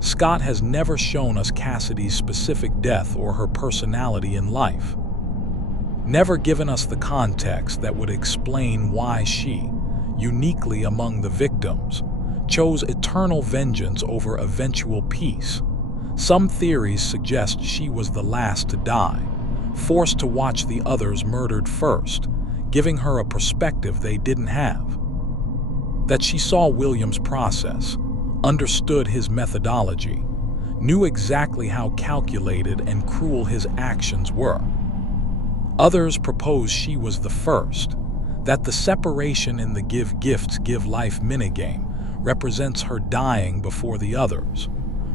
Scott has never shown us Cassidy's specific death or her personality in life. Never given us the context that would explain why she, uniquely among the victims, chose eternal vengeance over eventual peace. Some theories suggest she was the last to die, forced to watch the others murdered first, giving her a perspective they didn't have. That she saw William's process, understood his methodology, knew exactly how calculated and cruel his actions were. Others propose she was the first, that the separation in the give gifts, give life minigame represents her dying before the others,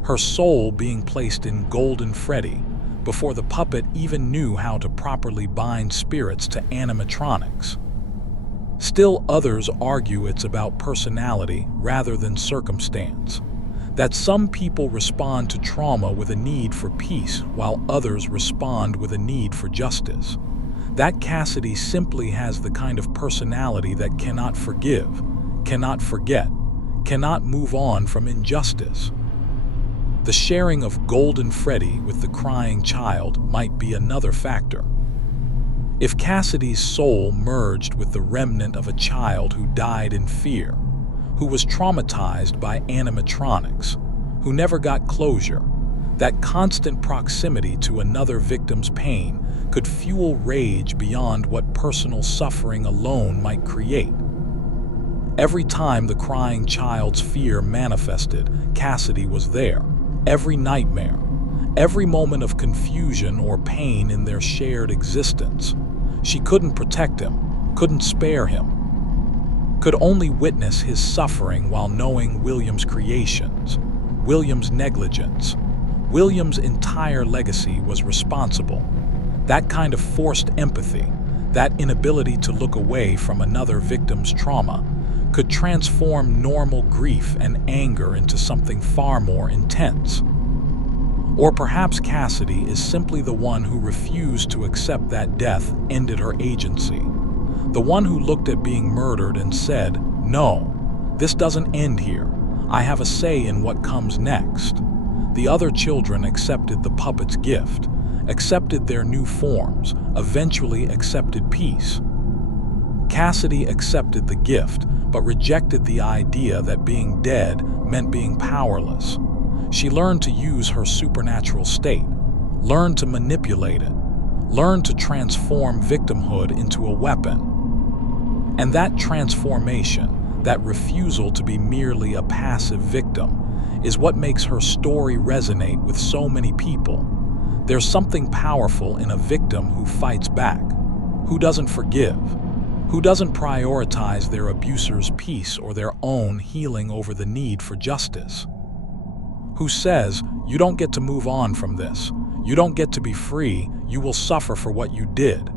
her soul being placed in Golden Freddy before the puppet even knew how to properly bind spirits to animatronics. Still others argue it's about personality rather than circumstance, that some people respond to trauma with a need for peace while others respond with a need for justice. That Cassidy simply has the kind of personality that cannot forgive, cannot forget, cannot move on from injustice. The sharing of Golden Freddy with the crying child might be another factor. If Cassidy's soul merged with the remnant of a child who died in fear, who was traumatized by animatronics, who never got closure, that constant proximity to another victim's pain could fuel rage beyond what personal suffering alone might create. Every time the crying child's fear manifested, Cassidy was there. Every nightmare, every moment of confusion or pain in their shared existence. She couldn't protect him, couldn't spare him, could only witness his suffering while knowing William's creations, William's negligence. William's entire legacy was responsible. That kind of forced empathy, that inability to look away from another victim's trauma, could transform normal grief and anger into something far more intense. Or perhaps Cassidy is simply the one who refused to accept that death ended her agency. The one who looked at being murdered and said, "No, this doesn't end here. I have a say in what comes next." The other children accepted the puppet's gift, accepted their new forms, eventually accepted peace. Cassidy accepted the gift, but rejected the idea that being dead meant being powerless. She learned to use her supernatural state, learned to manipulate it, learned to transform victimhood into a weapon. And that transformation, that refusal to be merely a passive victim, is what makes her story resonate with so many people. There's something powerful in a victim who fights back, who doesn't forgive, who doesn't prioritize their abuser's peace or their own healing over the need for justice, who says, "You don't get to move on from this, you don't get to be free, you will suffer for what you did."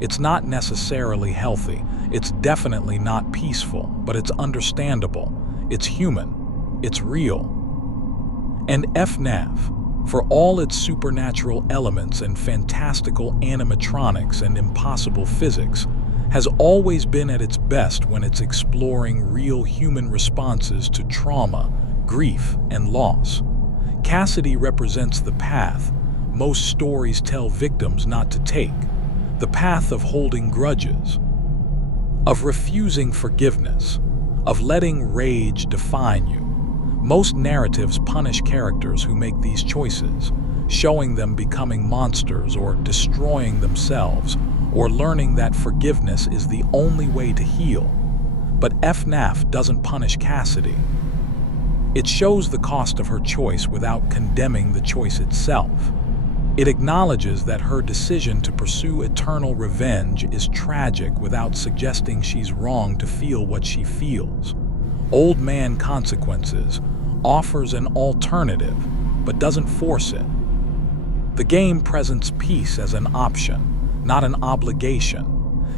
It's not necessarily healthy, it's definitely not peaceful, but it's understandable, it's human, it's real. And FNAF, for all its supernatural elements and fantastical animatronics and impossible physics, has always been at its best when it's exploring real human responses to trauma, grief, and loss. Cassidy represents the path most stories tell victims not to take, the path of holding grudges, of refusing forgiveness, of letting rage define you. Most narratives punish characters who make these choices, showing them becoming monsters or destroying themselves, or learning that forgiveness is the only way to heal. But FNAF doesn't punish Cassidy. It shows the cost of her choice without condemning the choice itself. It acknowledges that her decision to pursue eternal revenge is tragic without suggesting she's wrong to feel what she feels. Old Man Consequences offers an alternative, but doesn't force it. The game presents peace as an option, not an obligation.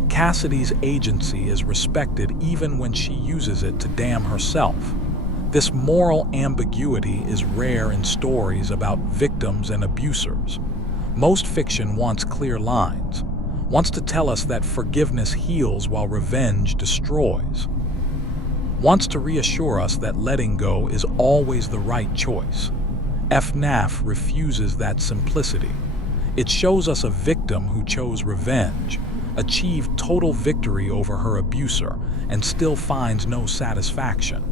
Cassidy's agency is respected even when she uses it to damn herself. This moral ambiguity is rare in stories about victims and abusers. Most fiction wants clear lines, wants to tell us that forgiveness heals while revenge destroys, wants to reassure us that letting go is always the right choice. FNAF refuses that simplicity. It shows us a victim who chose revenge, achieved total victory over her abuser, and still finds no satisfaction.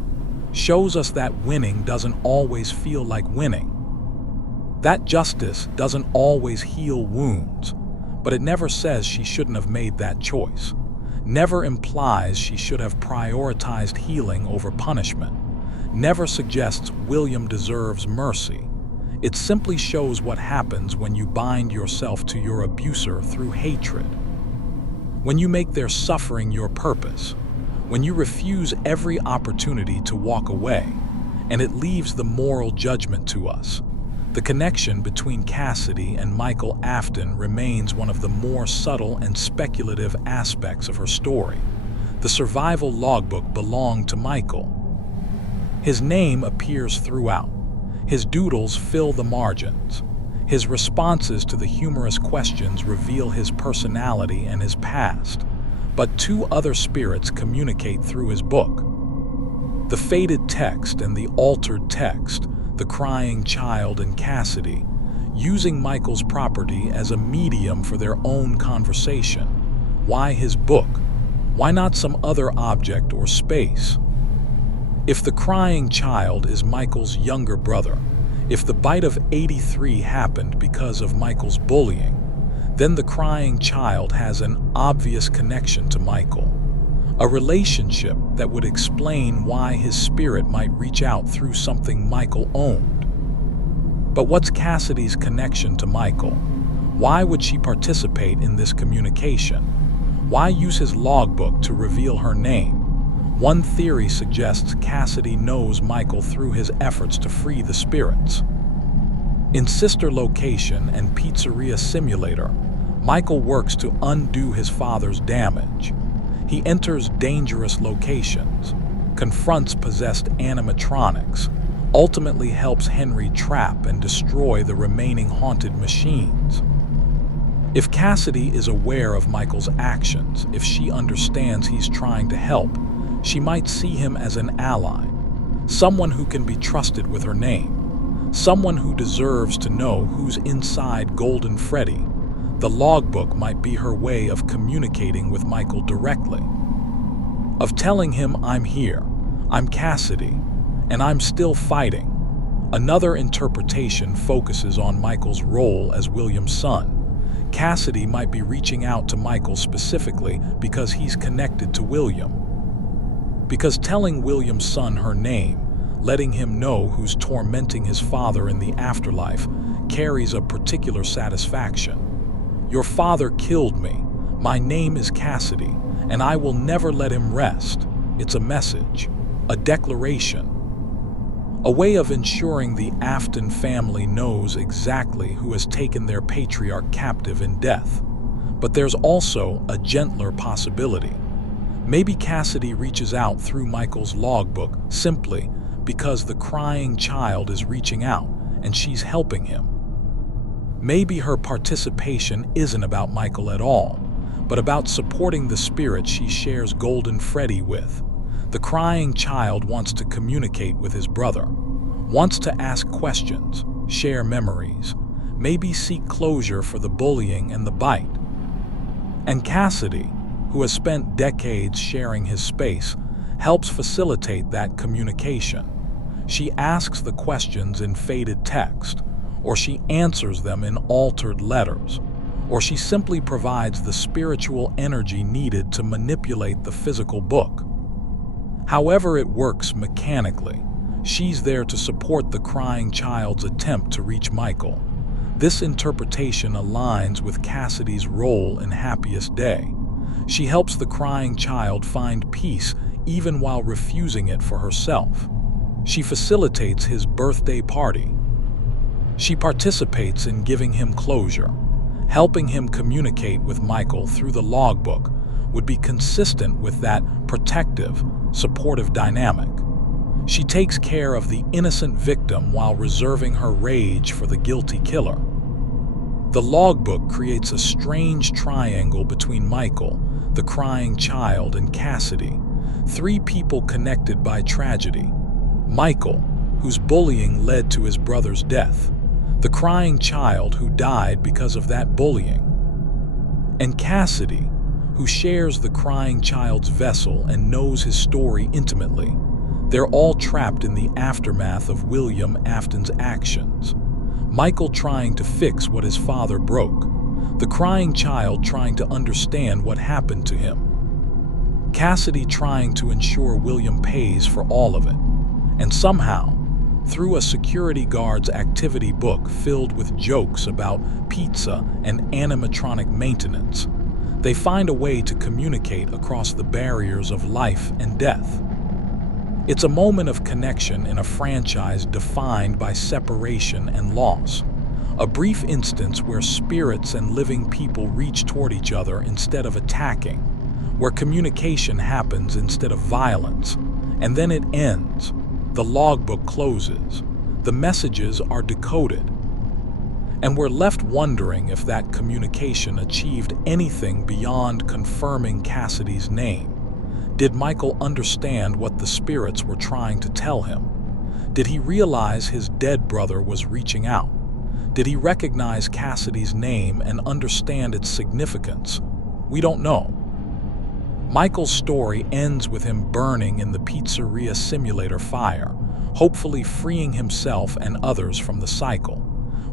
Shows us that winning doesn't always feel like winning. That justice doesn't always heal wounds, but it never says she shouldn't have made that choice. never implies she should have prioritized healing over punishment, never suggests William deserves mercy. It simply shows what happens when you bind yourself to your abuser through hatred. When you make their suffering your purpose, when you refuse every opportunity to walk away, and it leaves the moral judgment to us. The connection between Cassidy and Michael Afton remains one of the more subtle and speculative aspects of her story. The survival logbook belonged to Michael. His name appears throughout. His doodles fill the margins. His responses to the humorous questions reveal his personality and his past. But two other spirits communicate through his book. The faded text and the altered text, the crying child and Cassidy, using Michael's property as a medium for their own conversation. Why his book? Why not some other object or space? If the crying child is Michael's younger brother, if the bite of 83 happened because of Michael's bullying, then the crying child has an obvious connection to Michael, a relationship that would explain why his spirit might reach out through something Michael owned. But what's Cassidy's connection to Michael? Why would she participate in this communication? Why use his logbook to reveal her name? One theory suggests Cassidy knows Michael through his efforts to free the spirits. In Sister Location and Pizzeria Simulator, Michael works to undo his father's damage. He enters dangerous locations, confronts possessed animatronics, ultimately helps Henry trap and destroy the remaining haunted machines. If Cassidy is aware of Michael's actions, if she understands he's trying to help, she might see him as an ally, someone who can be trusted with her name, someone who deserves to know who's inside Golden Freddy. The logbook might be her way of communicating with Michael directly, of telling him, I'm here, I'm Cassidy, and I'm still fighting. Another interpretation focuses on Michael's role as William's son. Cassidy might be reaching out to Michael specifically because he's connected to William. Because telling William's son her name, letting him know who's tormenting his father in the afterlife, carries a particular satisfaction. Your father killed me. My name is Cassidy, and I will never let him rest. It's a message, a declaration, a way of ensuring the Afton family knows exactly who has taken their patriarch captive in death. But there's also a gentler possibility. Maybe Cassidy reaches out through Michael's logbook simply because the crying child is reaching out and she's helping him. Maybe her participation isn't about Michael at all, but about supporting the spirit she shares Golden Freddy with. The crying child wants to communicate with his brother, wants to ask questions, share memories, maybe seek closure for the bullying and the bite. And Cassidy, who has spent decades sharing his space, helps facilitate that communication. She asks the questions in faded text, or she answers them in altered letters, or she simply provides the spiritual energy needed to manipulate the physical book. However it works mechanically, she's there to support the crying child's attempt to reach Michael. This interpretation aligns with Cassidy's role in Happiest Day. She helps the crying child find peace even while refusing it for herself. She facilitates his birthday party. She participates in giving him closure. Helping him communicate with Michael through the logbook would be consistent with that protective, supportive dynamic. She takes care of the innocent victim while reserving her rage for the guilty killer. The logbook creates a strange triangle between Michael, the crying child, and Cassidy, three people connected by tragedy. Michael, whose bullying led to his brother's death, the crying child who died because of that bullying, and Cassidy, who shares the crying child's vessel and knows his story intimately. They're all trapped in the aftermath of William Afton's actions. Michael trying to fix what his father broke, the crying child trying to understand what happened to him. Cassidy trying to ensure William pays for all of it. And somehow, through a security guard's activity book filled with jokes about pizza and animatronic maintenance, they find a way to communicate across the barriers of life and death. It's a moment of connection in a franchise defined by separation and loss. A brief instance where spirits and living people reach toward each other instead of attacking, where communication happens instead of violence, and then it ends. The logbook closes. The messages are decoded. And we're left wondering if that communication achieved anything beyond confirming Cassidy's name. Did Michael understand what the spirits were trying to tell him? Did he realize his dead brother was reaching out? Did he recognize Cassidy's name and understand its significance? We don't know. Michael's story ends with him burning in the pizzeria simulator fire, hopefully freeing himself and others from the cycle.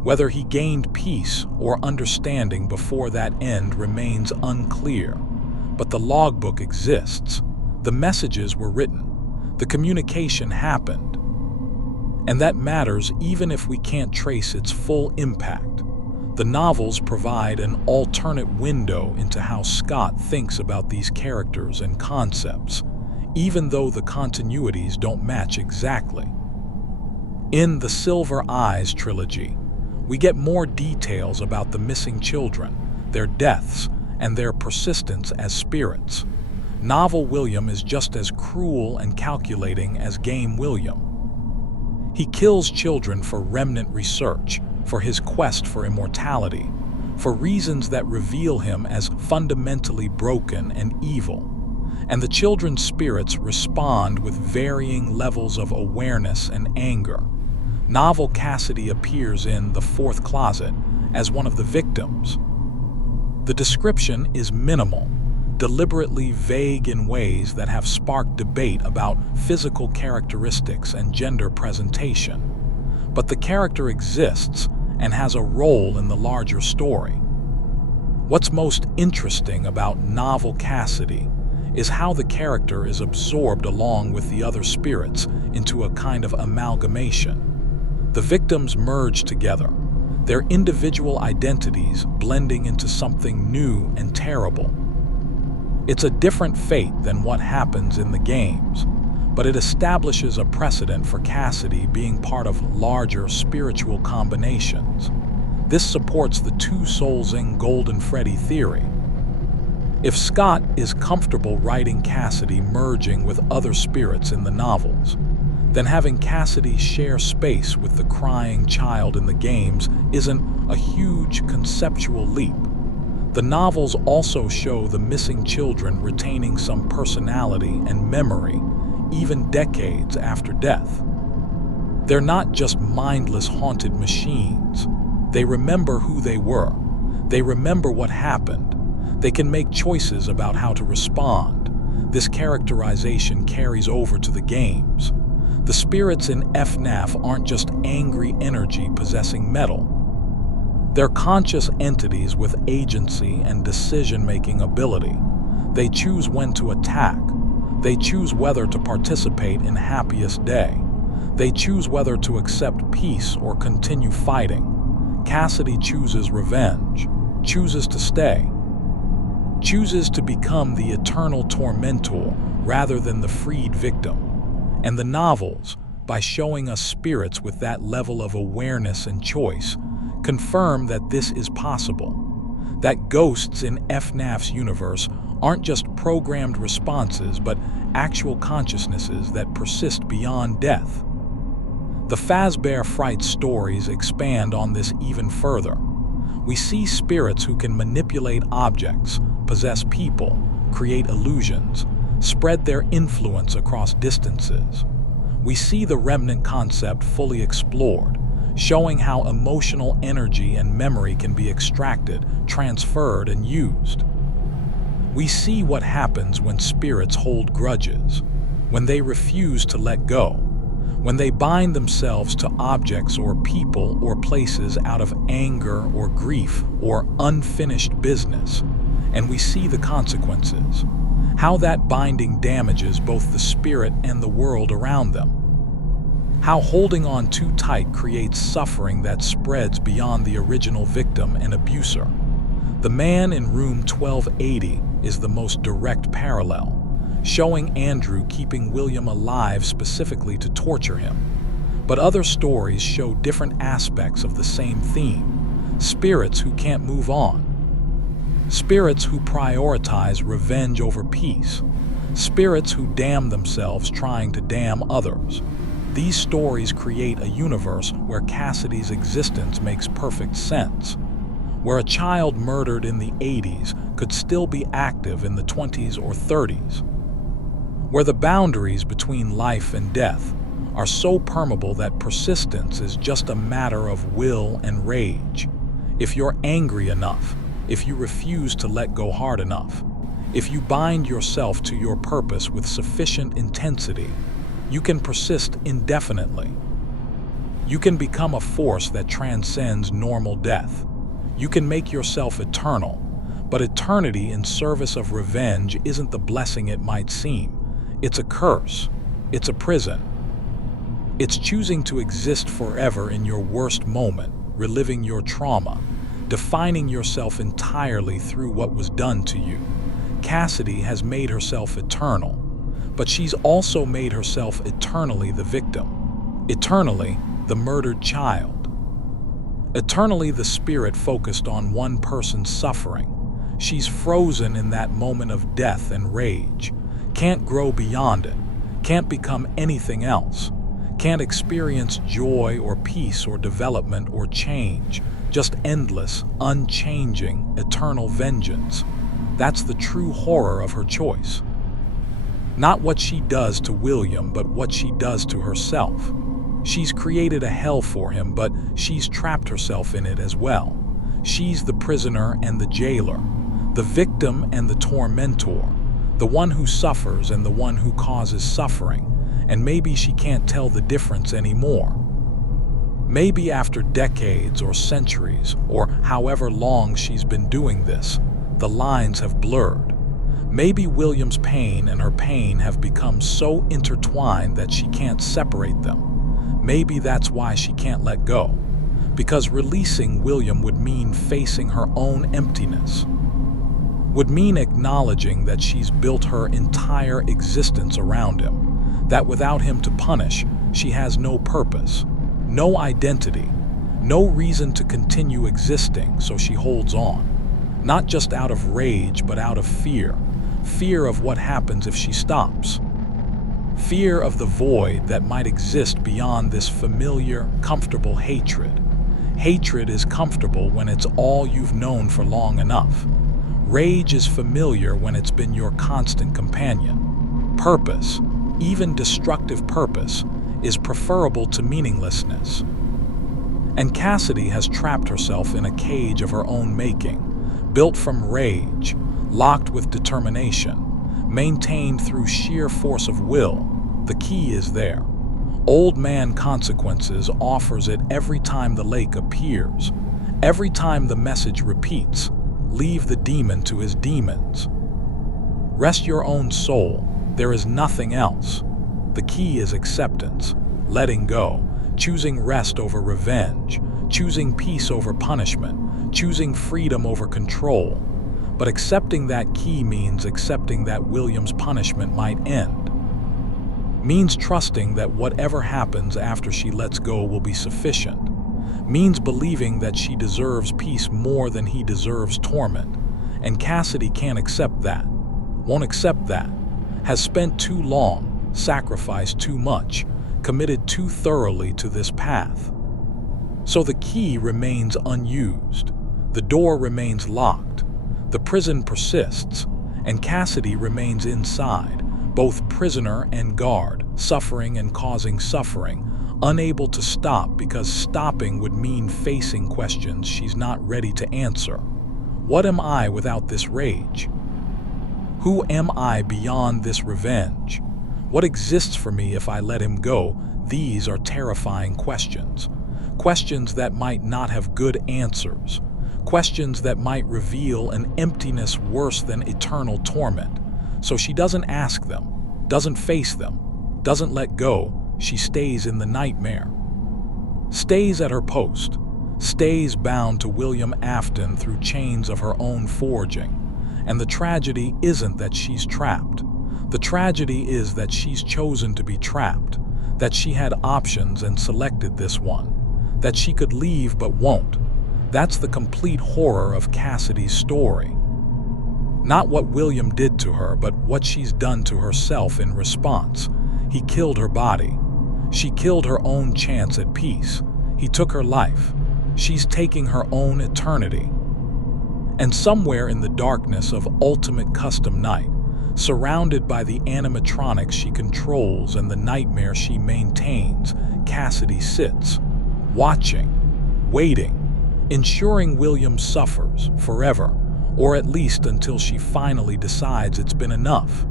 Whether he gained peace or understanding before that end remains unclear. But the logbook exists. The messages were written. The communication happened. And that matters even if we can't trace its full impact. The novels provide an alternate window into how Scott thinks about these characters and concepts, even though the continuities don't match exactly. In the Silver Eyes trilogy, we get more details about the missing children, their deaths, and their persistence as spirits. Novel William is just as cruel and calculating as Game William. He kills children for remnant research, for his quest for immortality, for reasons that reveal him as fundamentally broken and evil. And the children's spirits respond with varying levels of awareness and anger. Novel Cassidy appears in The Fourth Closet as one of the victims. The description is minimal, deliberately vague in ways that have sparked debate about physical characteristics and gender presentation. But the character exists and has a role in the larger story. What's most interesting about Novel Cassidy is how the character is absorbed along with the other spirits into a kind of amalgamation. The victims merge together, their individual identities blending into something new and terrible. It's a different fate than what happens in the games, but it establishes a precedent for Cassidy being part of larger spiritual combinations. This supports the two-soulsing Golden Freddy theory. If Scott is comfortable writing Cassidy merging with other spirits in the novels, then having Cassidy share space with the crying child in the games isn't a huge conceptual leap. The novels also show the missing children retaining some personality and memory even decades after death. They're not just mindless haunted machines. They remember who they were. They remember what happened. They can make choices about how to respond. This characterization carries over to the games. The spirits in FNAF aren't just angry energy possessing metal. They're conscious entities with agency and decision-making ability. They choose when to attack. They choose whether to participate in Happiest Day. They choose whether to accept peace or continue fighting. Cassidy chooses revenge, chooses to stay, chooses to become the eternal tormentor rather than the freed victim. And the novels, by showing us spirits with that level of awareness and choice, confirm that this is possible. That ghosts in FNAF's universe aren't just programmed responses, but actual consciousnesses that persist beyond death. The Fazbear Fright stories expand on this even further. We see spirits who can manipulate objects, possess people, create illusions, spread their influence across distances. We see the remnant concept fully explored, showing how emotional energy and memory can be extracted, transferred, and used. We see what happens when spirits hold grudges, when they refuse to let go, when they bind themselves to objects or people or places out of anger or grief or unfinished business, and we see the consequences. How that binding damages both the spirit and the world around them. How holding on too tight creates suffering that spreads beyond the original victim and abuser. The man in room 1280 is the most direct parallel, showing Andrew keeping William alive specifically to torture him. But other stories show different aspects of the same theme: spirits who can't move on. Spirits who prioritize revenge over peace. Spirits who damn themselves trying to damn others. These stories create a universe where Cassidy's existence makes perfect sense, where a child murdered in the 80s could still be active in the 20s or 30s, where the boundaries between life and death are so permeable that persistence is just a matter of will and rage. If you're angry enough, if you refuse to let go hard enough, if you bind yourself to your purpose with sufficient intensity, you can persist indefinitely. You can become a force that transcends normal death. You can make yourself eternal, but eternity in service of revenge isn't the blessing it might seem. It's a curse. It's a prison. It's choosing to exist forever in your worst moment, reliving your trauma, defining yourself entirely through what was done to you. Cassidy has made herself eternal, but she's also made herself eternally the victim, eternally the murdered child, eternally the spirit focused on one person's suffering. She's frozen in that moment of death and rage, can't grow beyond it, can't become anything else, can't experience joy or peace or development or change, just endless, unchanging, eternal vengeance. That's the true horror of her choice. Not what she does to William, but what she does to herself. She's created a hell for him, but she's trapped herself in it as well. She's the prisoner and the jailer, the victim and the tormentor, the one who suffers and the one who causes suffering, and maybe she can't tell the difference anymore. Maybe after decades or centuries, or however long she's been doing this, the lines have blurred. Maybe William's pain and her pain have become so intertwined that she can't separate them. Maybe that's why she can't let go, because releasing William would mean facing her own emptiness, would mean acknowledging that she's built her entire existence around him, that without him to punish, she has no purpose, no identity, no reason to continue existing, so she holds on, not just out of rage but out of fear. Fear of what happens if she stops. Fear of the void that might exist beyond this familiar, comfortable hatred. Hatred is comfortable when it's all you've known for long enough. Rage is familiar when it's been your constant companion. Purpose, even destructive purpose, is preferable to meaninglessness. And Cassidy has trapped herself in a cage of her own making, built from rage, locked with determination, maintained through sheer force of will. The key is there. Old man consequences offers it every time the lake appears, every time the message repeats, leave the demon to his demons. Rest your own soul, there is nothing else. The key is acceptance, letting go, choosing rest over revenge, choosing peace over punishment, choosing freedom over control. But accepting that key means accepting that William's punishment might end. Means trusting that whatever happens after she lets go will be sufficient. Means believing that she deserves peace more than he deserves torment. And Cassidy can't accept that, won't accept that, has spent too long, sacrificed too much, committed too thoroughly to this path. So the key remains unused. The door remains locked. The prison persists, and Cassidy remains inside, both prisoner and guard, suffering and causing suffering, unable to stop because stopping would mean facing questions she's not ready to answer. What am I without this rage? Who am I beyond this revenge? What exists for me if I let him go? These are terrifying questions. Questions that might not have good answers. Questions that might reveal an emptiness worse than eternal torment. So she doesn't ask them, doesn't face them, doesn't let go. She stays in the nightmare. Stays at her post. Stays bound to William Afton through chains of her own forging. And the tragedy isn't that she's trapped. The tragedy is that she's chosen to be trapped, that she had options and selected this one, that she could leave but won't. That's the complete horror of Cassidy's story. Not what William did to her, but what she's done to herself in response. He killed her body. She killed her own chance at peace. He took her life. She's taking her own eternity. And somewhere in the darkness of ultimate custom night, surrounded by the animatronics she controls and the nightmare she maintains, Cassidy sits, watching, waiting, ensuring William suffers forever, or at least until she finally decides it's been enough.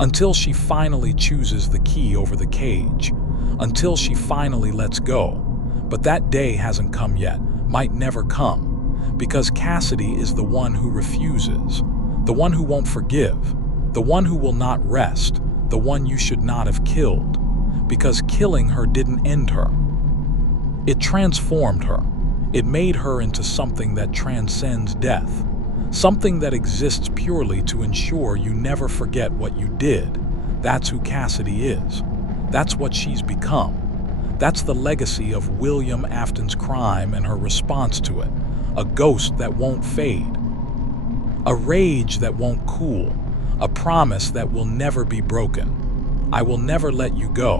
Until she finally chooses the key over the cage. Until she finally lets go. But that day hasn't come yet, might never come, because Cassidy is the one who refuses, the one who won't forgive, the one who will not rest, the one you should not have killed, because killing her didn't end her. It transformed her. It made her into something that transcends death, something that exists purely to ensure you never forget what you did. That's who Cassidy is. That's what she's become. That's the legacy of William Afton's crime and her response to it. A ghost that won't fade. A rage that won't cool. A promise that will never be broken. I will never let you go.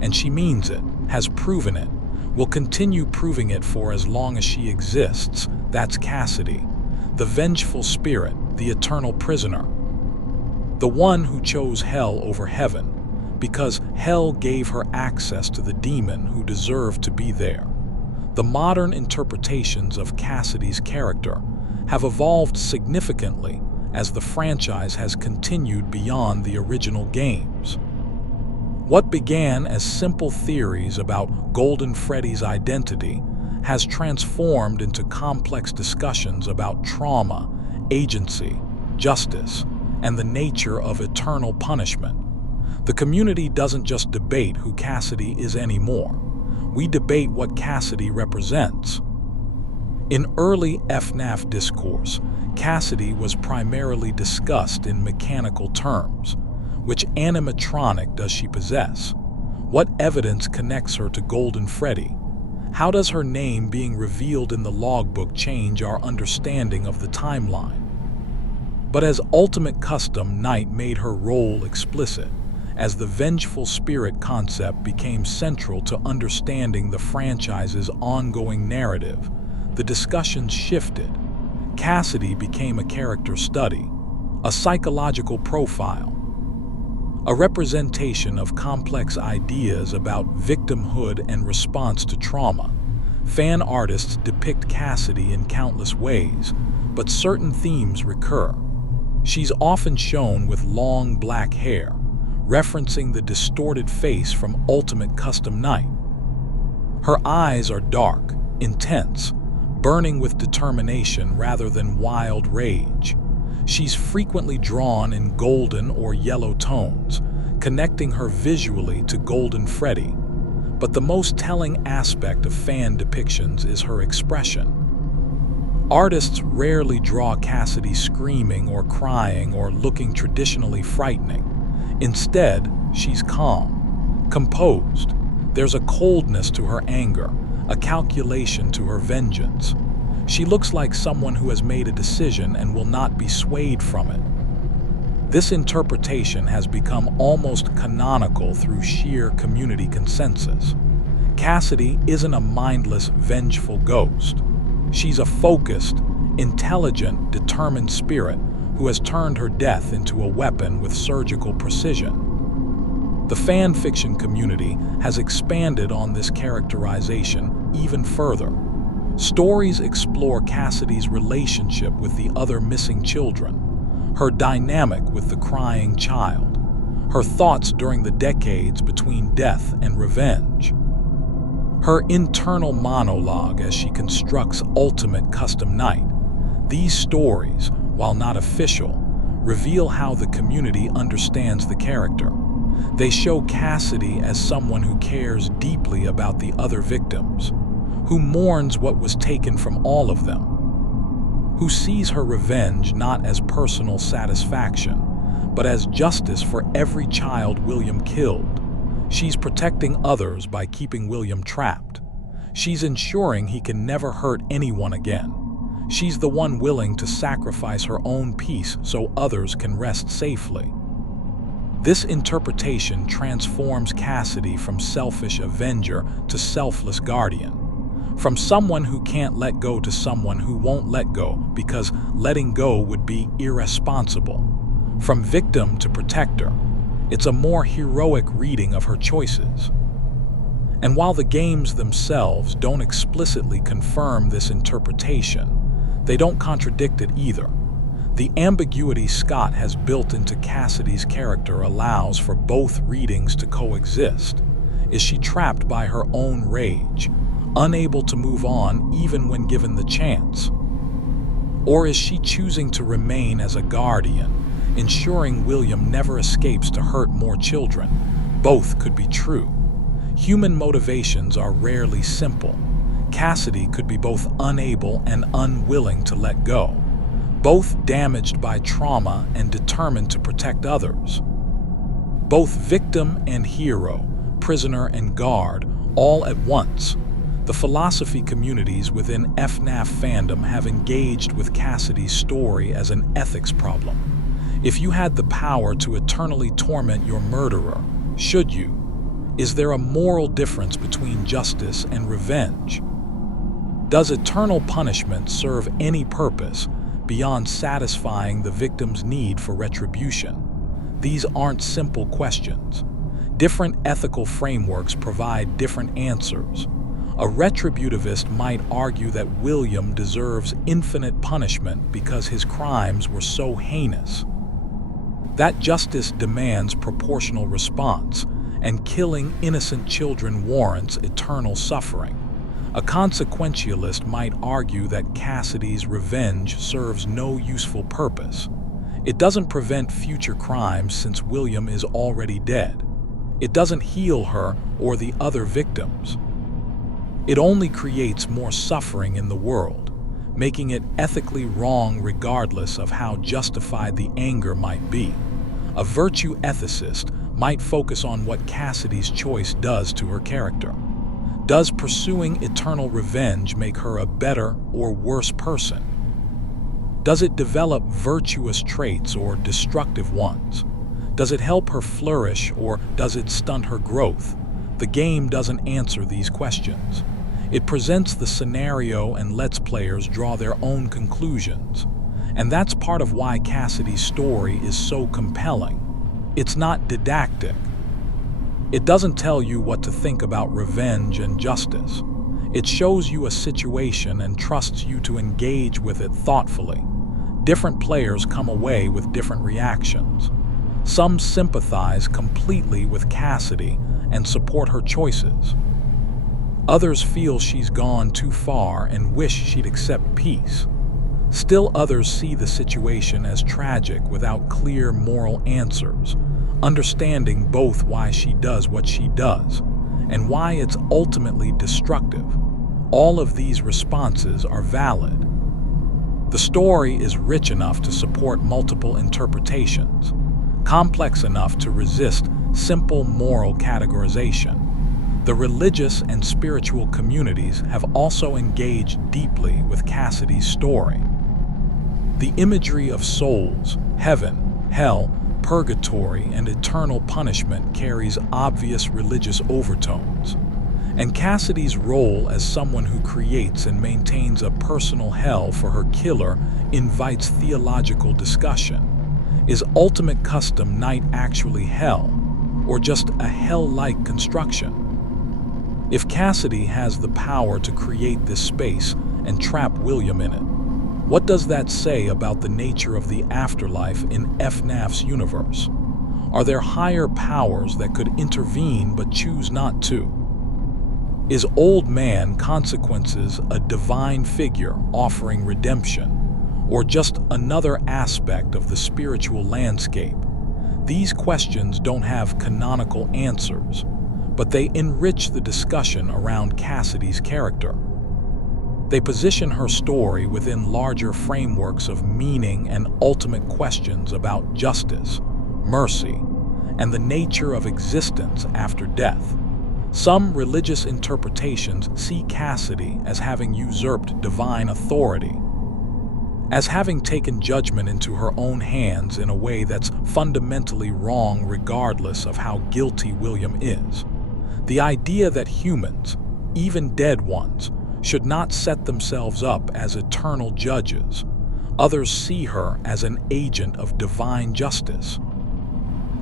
And she means it, has proven it, will continue proving it for as long as she exists. That's Cassidy. The Vengeful Spirit, the eternal prisoner. The one who chose hell over heaven, because hell gave her access to the demon who deserved to be there. The modern interpretations of Cassidy's character have evolved significantly as the franchise has continued beyond the original games. What began as simple theories about Golden Freddy's identity has transformed into complex discussions about trauma, agency, justice, and the nature of eternal punishment. The community doesn't just debate who Cassidy is anymore. We debate what Cassidy represents. In early FNAF discourse, Cassidy was primarily discussed in mechanical terms. Which animatronic does she possess? What evidence connects her to Golden Freddy? How does her name being revealed in the logbook change our understanding of the timeline? But as Ultimate Custom Night made her role explicit, as the Vengeful Spirit concept became central to understanding the franchise's ongoing narrative, the discussions shifted. Cassidy became a character study, a psychological profile, a representation of complex ideas about victimhood and response to trauma. Fan artists depict Cassidy in countless ways, but certain themes recur. She's often shown with long black hair, referencing the distorted face from Ultimate Custom Night. Her eyes are dark, intense, burning with determination rather than wild rage. She's frequently drawn in golden or yellow tones, connecting her visually to Golden Freddy. But the most telling aspect of fan depictions is her expression. Artists rarely draw Cassidy screaming or crying or looking traditionally frightening. Instead, she's calm, composed. There's a coldness to her anger, a calculation to her vengeance. She looks like someone who has made a decision and will not be swayed from it. This interpretation has become almost canonical through sheer community consensus. Cassidy isn't a mindless, vengeful ghost. She's a focused, intelligent, determined spirit who has turned her death into a weapon with surgical precision. The fan fiction community has expanded on this characterization even further. Stories explore Cassidy's relationship with the other missing children, her dynamic with the crying child, her thoughts during the decades between death and revenge, her internal monologue as she constructs Ultimate Custom Night. These stories, while not official, reveal how the community understands the character. They show Cassidy as someone who cares deeply about the other victims, who mourns what was taken from all of them, who sees her revenge not as personal satisfaction, but as justice for every child William killed. She's protecting others by keeping William trapped. She's ensuring he can never hurt anyone again. She's the one willing to sacrifice her own peace so others can rest safely. This interpretation transforms Cassidy from selfish avenger to selfless guardian, from someone who can't let go to someone who won't let go because letting go would be irresponsible, from victim to protector. It's a more heroic reading of her choices. And while the games themselves don't explicitly confirm this interpretation, they don't contradict it either. The ambiguity Scott has built into Cassidy's character allows for both readings to coexist. Is she trapped by her own rage, unable to move on even when given the chance? Or is she choosing to remain as a guardian, ensuring William never escapes to hurt more children? Both could be true. Human motivations are rarely simple. Cassidy could be both unable and unwilling to let go, both damaged by trauma and determined to protect others. Both victim and hero, prisoner and guard, all at once. The philosophy communities within FNAF fandom have engaged with Cassidy's story as an ethics problem. If you had the power to eternally torment your murderer, should you? Is there a moral difference between justice and revenge? Does eternal punishment serve any purpose beyond satisfying the victim's need for retribution? These aren't simple questions. Different ethical frameworks provide different answers. A retributivist might argue that William deserves infinite punishment because his crimes were so heinous. That justice demands proportional response, and killing innocent children warrants eternal suffering. A consequentialist might argue that Cassidy's revenge serves no useful purpose. It doesn't prevent future crimes since William is already dead. It doesn't heal her or the other victims. It only creates more suffering in the world, making it ethically wrong regardless of how justified the anger might be. A virtue ethicist might focus on what Cassidy's choice does to her character. Does pursuing eternal revenge make her a better or worse person? Does it develop virtuous traits or destructive ones? Does it help her flourish or does it stunt her growth? The game doesn't answer these questions. It presents the scenario and lets players draw their own conclusions. And that's part of why Cassidy's story is so compelling. It's not didactic. It doesn't tell you what to think about revenge and justice. It shows you a situation and trusts you to engage with it thoughtfully. Different players come away with different reactions. Some sympathize completely with Cassidy and support her choices. Others feel she's gone too far and wish she'd accept peace. Still others see the situation as tragic without clear moral answers, understanding both why she does what she does and why it's ultimately destructive. All of these responses are valid. The story is rich enough to support multiple interpretations, complex enough to resist simple moral categorization. The religious and spiritual communities have also engaged deeply with Cassidy's story. The imagery of souls, heaven, hell, purgatory, and eternal punishment carries obvious religious overtones. And Cassidy's role as someone who creates and maintains a personal hell for her killer invites theological discussion. Is Ultimate Custom Night actually hell, or just a hell-like construction? If Cassidy has the power to create this space and trap William in it, what does that say about the nature of the afterlife in FNAF's universe? Are there higher powers that could intervene but choose not to? Is Old Man Consequences a divine figure offering redemption? or just another aspect of the spiritual landscape? These questions don't have canonical answers, but they enrich the discussion around Cassidy's character. They position her story within larger frameworks of meaning and ultimate questions about justice, mercy, and the nature of existence after death. Some religious interpretations see Cassidy as having usurped divine authority, as having taken judgment into her own hands in a way that's fundamentally wrong regardless of how guilty William is. The idea that humans, even dead ones, should not set themselves up as eternal judges. Others see her as an agent of divine justice,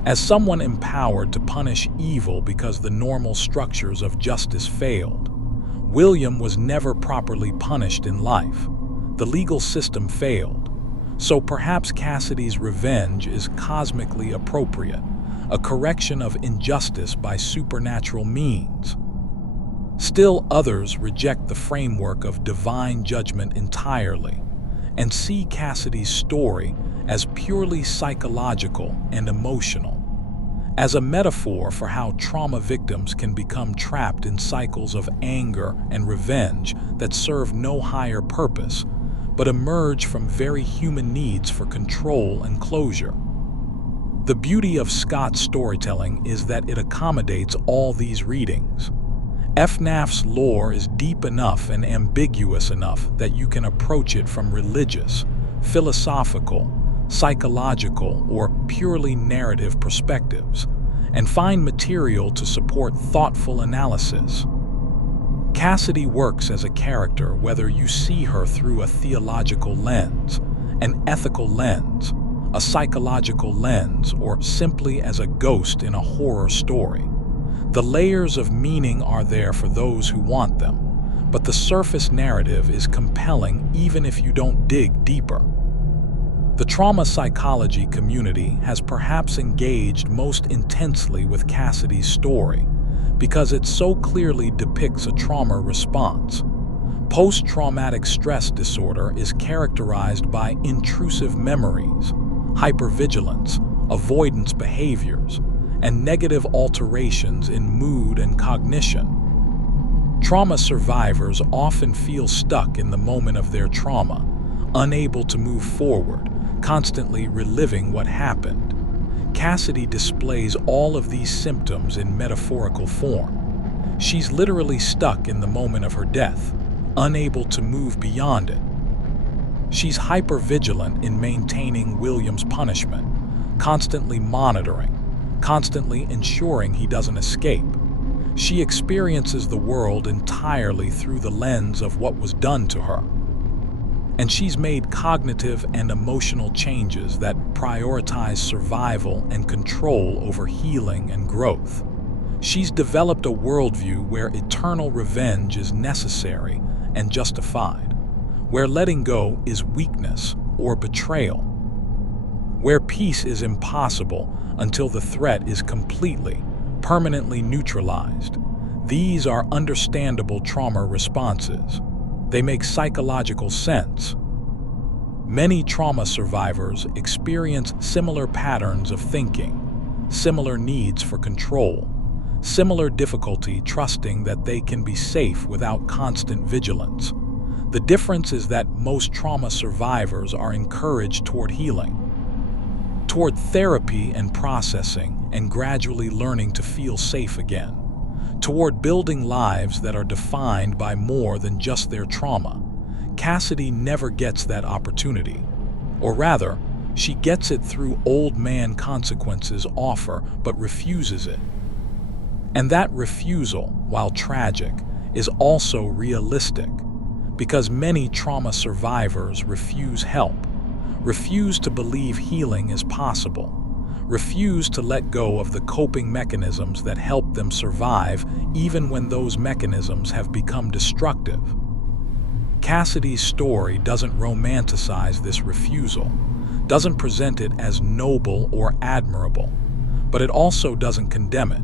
as someone empowered to punish evil because the normal structures of justice failed. William was never properly punished in life. The legal system failed. So perhaps Cassidy's revenge is cosmically appropriate, a correction of injustice by supernatural means. Still, others reject the framework of divine judgment entirely and see Cassidy's story as purely psychological and emotional, as a metaphor for how trauma victims can become trapped in cycles of anger and revenge that serve no higher purpose, but emerge from very human needs for control and closure. The beauty of Scott's storytelling is that it accommodates all these readings. FNAF's lore is deep enough and ambiguous enough that you can approach it from religious, philosophical, psychological, or purely narrative perspectives, and find material to support thoughtful analysis. Cassidy works as a character whether you see her through a theological lens, an ethical lens, a psychological lens, or simply as a ghost in a horror story. The layers of meaning are there for those who want them, but the surface narrative is compelling even if you don't dig deeper. The trauma psychology community has perhaps engaged most intensely with Cassidy's story because it so clearly depicts a trauma response. Post-traumatic stress disorder is characterized by intrusive memories, hypervigilance, avoidance behaviors, and negative alterations in mood and cognition. Trauma survivors often feel stuck in the moment of their trauma, unable to move forward, constantly reliving what happened. Cassidy displays all of these symptoms in metaphorical form. She's literally stuck in the moment of her death, unable to move beyond it. She's hypervigilant in maintaining William's punishment, constantly monitoring, constantly ensuring he doesn't escape. She experiences the world entirely through the lens of what was done to her. And she's made cognitive and emotional changes that prioritize survival and control over healing and growth. She's developed a worldview where eternal revenge is necessary and justified, where letting go is weakness or betrayal, where peace is impossible until the threat is completely, permanently neutralized. These are understandable trauma responses. They make psychological sense. Many trauma survivors experience similar patterns of thinking, similar needs for control, similar difficulty trusting that they can be safe without constant vigilance. The difference is that most trauma survivors are encouraged toward healing, toward therapy and processing, and gradually learning to feel safe again, toward building lives that are defined by more than just their trauma. Cassidy never gets that opportunity. Or rather, she gets it through old man consequences offer, but refuses it. And that refusal, while tragic, is also realistic, because many trauma survivors refuse help, refuse to believe healing is possible, refuse to let go of the coping mechanisms that help them survive even when those mechanisms have become destructive. Cassidy's story doesn't romanticize this refusal, doesn't present it as noble or admirable, but it also doesn't condemn it.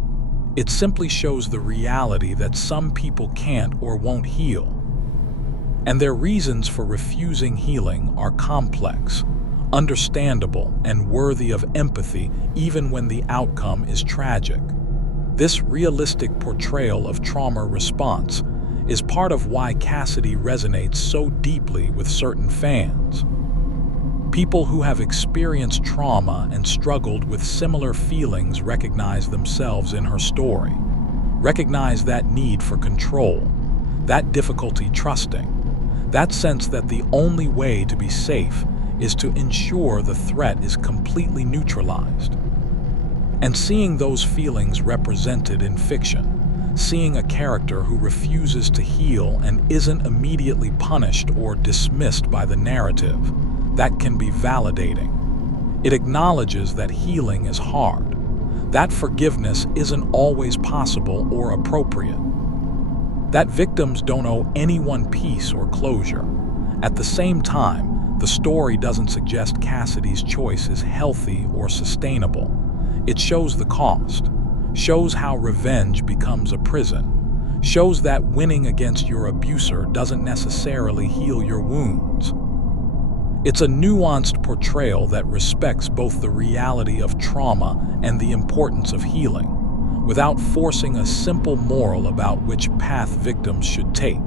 It simply shows the reality that some people can't or won't heal. and their reasons for refusing healing are complex, understandable, and worthy of empathy even when the outcome is tragic. This realistic portrayal of trauma response is part of why Cassidy resonates so deeply with certain fans. People who have experienced trauma and struggled with similar feelings recognize themselves in her story, recognize that need for control, that difficulty trusting, that sense that the only way to be safe is to ensure the threat is completely neutralized. And seeing those feelings represented in fiction, seeing a character who refuses to heal and isn't immediately punished or dismissed by the narrative, that can be validating. It acknowledges that healing is hard, that forgiveness isn't always possible or appropriate, that victims don't owe anyone peace or closure. At the same time, the story doesn't suggest Cassidy's choice is healthy or sustainable. It shows the cost, shows how revenge becomes a prison, shows that winning against your abuser doesn't necessarily heal your wounds. It's a nuanced portrayal that respects both the reality of trauma and the importance of healing, without forcing a simple moral about which path victims should take.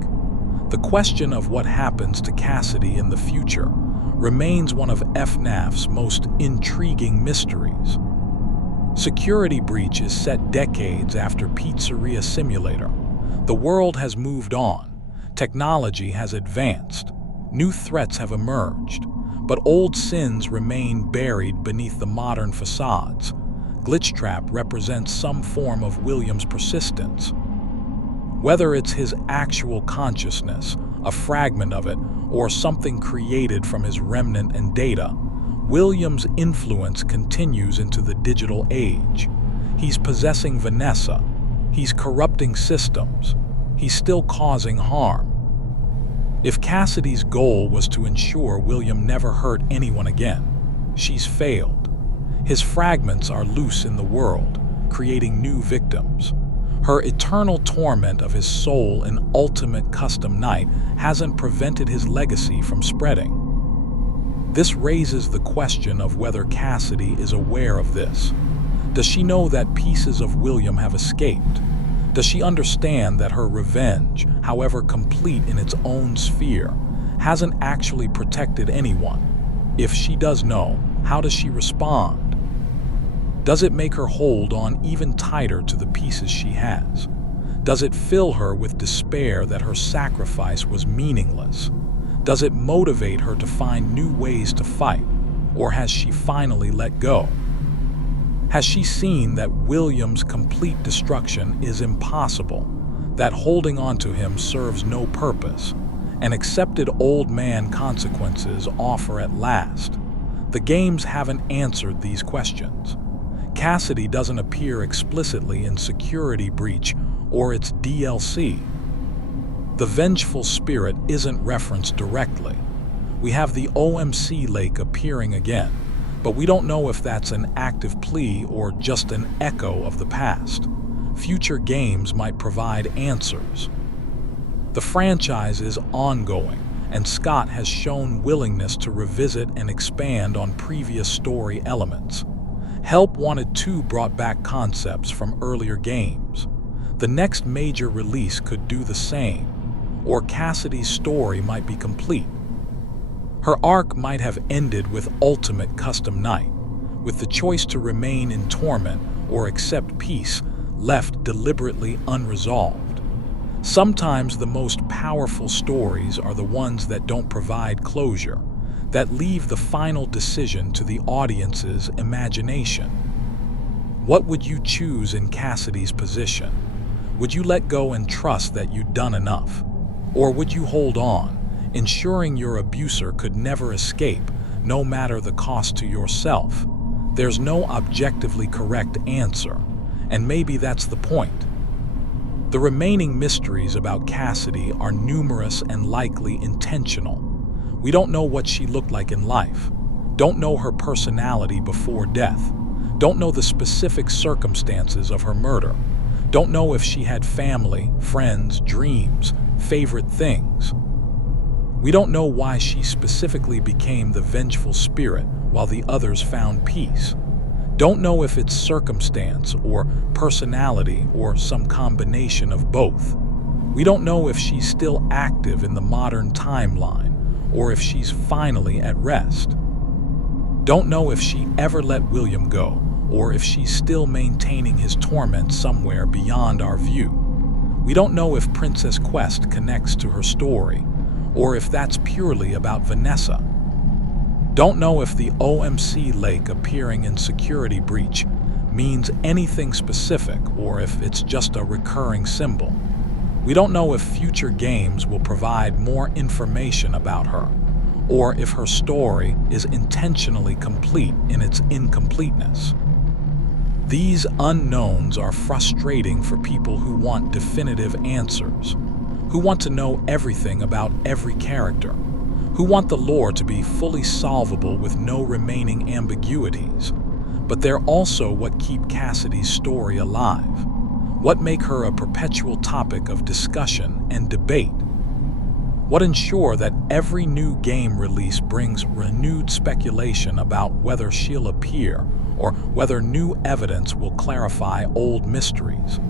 The question of what happens to Cassidy in the future remains one of FNAF's most intriguing mysteries. Security Breach is set decades after Pizzeria Simulator. The world has moved on, technology has advanced, new threats have emerged, but old sins remain buried beneath the modern facades. Glitchtrap represents some form of William's persistence. Whether it's his actual consciousness, a fragment of it, or something created from his remnant and data, William's influence continues into the digital age. He's possessing Vanessa, he's corrupting systems, he's still causing harm. If Cassidy's goal was to ensure William never hurt anyone again, she's failed. His fragments are loose in the world, creating new victims. Her eternal torment of his soul in ultimate custom night hasn't prevented his legacy from spreading. This raises the question of whether Cassidy is aware of this. Does she know that pieces of William have escaped? Does she understand that her revenge, however complete in its own sphere, hasn't actually protected anyone? If she does know, how does she respond? Does it make her hold on even tighter to the pieces she has? Does it fill her with despair that her sacrifice was meaningless? Does it motivate her to find new ways to fight? Or has she finally let go? Has she seen that William's complete destruction is impossible, that holding on to him serves no purpose, and accepted old man consequences offer at last? The games haven't answered these questions. Cassidy doesn't appear explicitly in Security Breach or its DLC. The Vengeful Spirit isn't referenced directly. We have the OMC Lake appearing again, but we don't know if that's an active plea or just an echo of the past. Future games might provide answers. The franchise is ongoing, and Scott has shown willingness to revisit and expand on previous story elements. Help Wanted 2 brought back concepts from earlier games. The next major release could do the same, or Cassidy's story might be complete. Her arc might have ended with Ultimate Custom Night, with the choice to remain in torment or accept peace left deliberately unresolved. Sometimes the most powerful stories are the ones that don't provide closure, that leave the final decision to the audience's imagination. What would you choose in Cassidy's position? Would you let go and trust that you'd done enough? Or would you hold on, ensuring your abuser could never escape, no matter the cost to yourself? There's no objectively correct answer, and maybe that's the point. The remaining mysteries about Cassidy are numerous and likely intentional. We don't know what she looked like in life, don't know her personality before death, don't know the specific circumstances of her murder, don't know if she had family, friends, dreams, favorite things. We don't know why she specifically became the Vengeful Spirit while the others found peace. Don't know if it's circumstance or personality or some combination of both. We don't know if she's still active in the modern timeline or if she's finally at rest. Don't know if she ever let William go or if she's still maintaining his torment somewhere beyond our view. We don't know if Princess Quest connects to her story or if that's purely about Vanessa. Don't know if the OMC lake appearing in Security Breach means anything specific or if it's just a recurring symbol. We don't know if future games will provide more information about her, or if her story is intentionally complete in its incompleteness. These unknowns are frustrating for people who want definitive answers, who want to know everything about every character, who want the lore to be fully solvable with no remaining ambiguities. But they're also what keep Cassidy's story alive, what make her a perpetual topic of discussion and debate, what ensure that every new game release brings renewed speculation about whether she'll appear or whether new evidence will clarify old mysteries.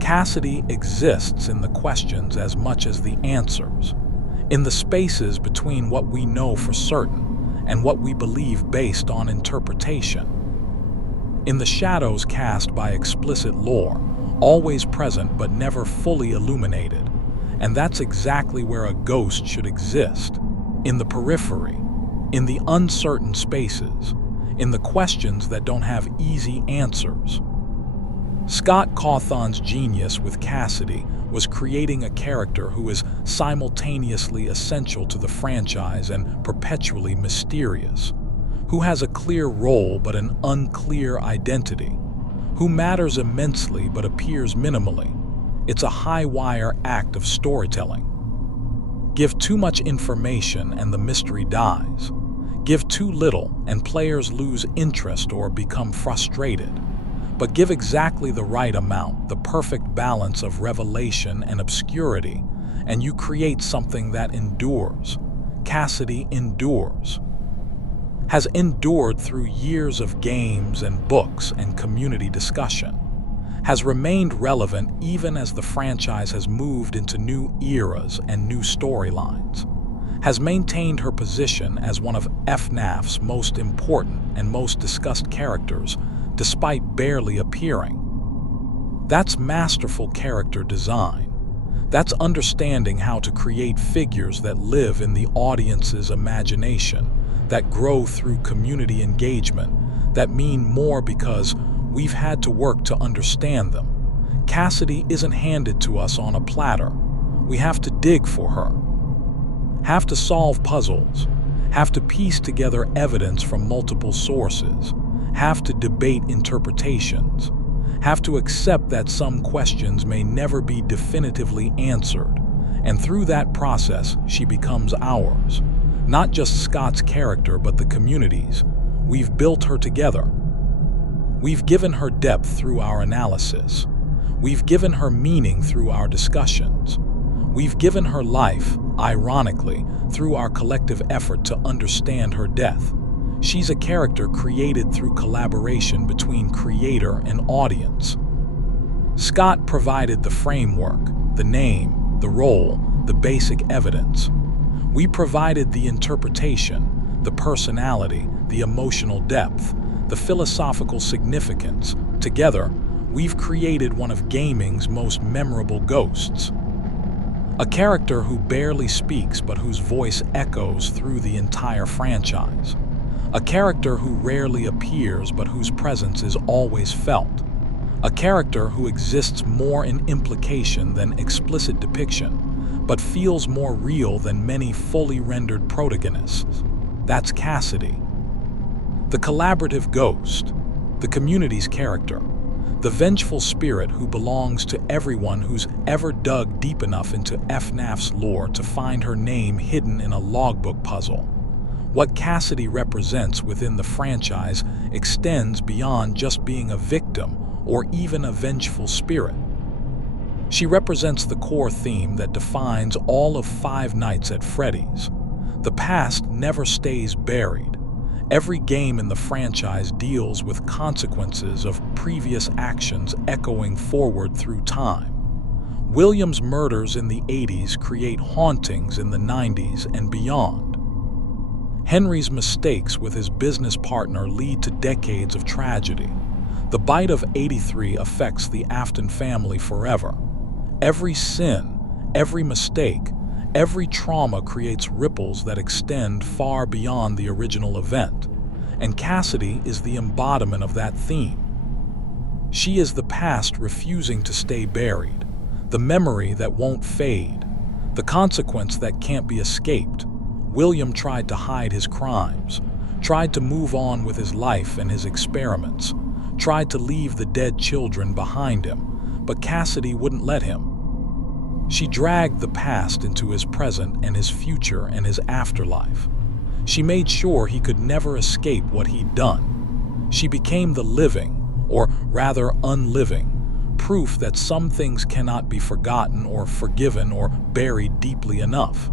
Cassidy exists in the questions as much as the answers, in the spaces between what we know for certain and what we believe based on interpretation. In the shadows cast by explicit lore, always present but never fully illuminated. And that's exactly where a ghost should exist, in the periphery, in the uncertain spaces, in the questions that don't have easy answers. Scott Cawthon's genius with Cassidy was creating a character who is simultaneously essential to the franchise and perpetually mysterious, who has a clear role but an unclear identity, who matters immensely but appears minimally. It's a high-wire act of storytelling. Give too much information and the mystery dies. Give too little and players lose interest or become frustrated. But give exactly the right amount, the perfect balance of revelation and obscurity, and you create something that endures. Cassidy endures. Has endured through years of games and books and community discussion. Has remained relevant even as the franchise has moved into new eras and new storylines. Has maintained her position as one of FNAF's most important and most discussed characters, despite barely appearing. That's masterful character design. That's understanding how to create figures that live in the audience's imagination, that grow through community engagement, that mean more because we've had to work to understand them. Cassidy isn't handed to us on a platter. We have to dig for her. Have to solve puzzles. Have to piece together evidence from multiple sources. Have to debate interpretations. Have to accept that some questions may never be definitively answered. And through that process, she becomes ours. Not just Scott's character, but the community's. We've built her together. We've given her depth through our analysis. We've given her meaning through our discussions. We've given her life, ironically, through our collective effort to understand her death. She's a character created through collaboration between creator and audience. Scott provided the framework, the name, the role, the basic evidence. We provided the interpretation, the personality, the emotional depth, the philosophical significance. Together, we've created one of gaming's most memorable ghosts. A character who barely speaks but whose voice echoes through the entire franchise. A character who rarely appears but whose presence is always felt. A character who exists more in implication than explicit depiction, but feels more real than many fully rendered protagonists. That's Cassidy. The collaborative ghost, the community's character, the vengeful spirit who belongs to everyone who's ever dug deep enough into FNAF's lore to find her name hidden in a logbook puzzle. What Cassidy represents within the franchise extends beyond just being a victim or even a vengeful spirit. She represents the core theme that defines all of Five Nights at Freddy's. The past never stays buried. Every game in the franchise deals with consequences of previous actions echoing forward through time. William's murders in the 80s create hauntings in the 90s and beyond. Henry's mistakes with his business partner lead to decades of tragedy. The bite of 83 affects the Afton family forever. Every sin, every mistake, every trauma creates ripples that extend far beyond the original event, and Cassidy is the embodiment of that theme. She is the past refusing to stay buried, the memory that won't fade, the consequence that can't be escaped. William tried to hide his crimes, tried to move on with his life and his experiments, tried to leave the dead children behind him, but Cassidy wouldn't let him. She dragged the past into his present and his future and his afterlife. She made sure he could never escape what he'd done. She became the living, or rather unliving, proof that some things cannot be forgotten or forgiven or buried deeply enough.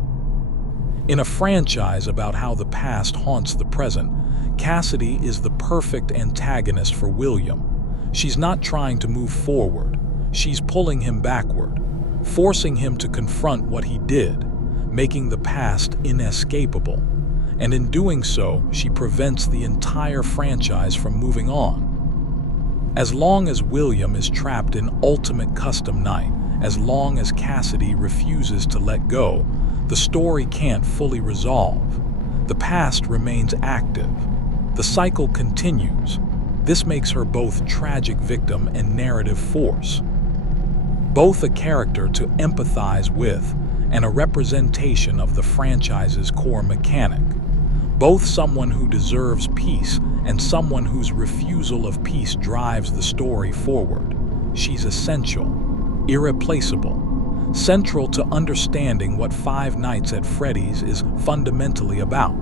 In a franchise about how the past haunts the present, Cassidy is the perfect antagonist for William. She's not trying to move forward. She's pulling him backward, forcing him to confront what he did, making the past inescapable. And in doing so, she prevents the entire franchise from moving on. As long as William is trapped in Ultimate Custom Night, as long as Cassidy refuses to let go, the story can't fully resolve. The past remains active. The cycle continues. This makes her both tragic victim and narrative force. Both a character to empathize with and a representation of the franchise's core mechanic. Both someone who deserves peace and someone whose refusal of peace drives the story forward. She's essential, irreplaceable, central to understanding what Five Nights at Freddy's is fundamentally about.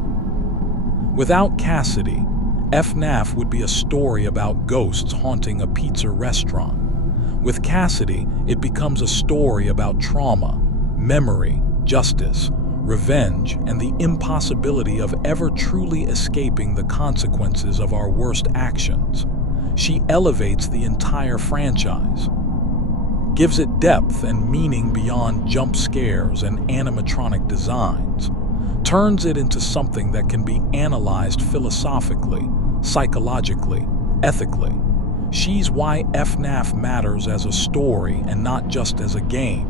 Without Cassidy, FNAF would be a story about ghosts haunting a pizza restaurant. With Cassidy, it becomes a story about trauma, memory, justice, revenge, and the impossibility of ever truly escaping the consequences of our worst actions. She elevates the entire franchise, gives it depth and meaning beyond jump scares and animatronic designs, turns it into something that can be analyzed philosophically, psychologically, ethically. She's why FNAF matters as a story and not just as a game.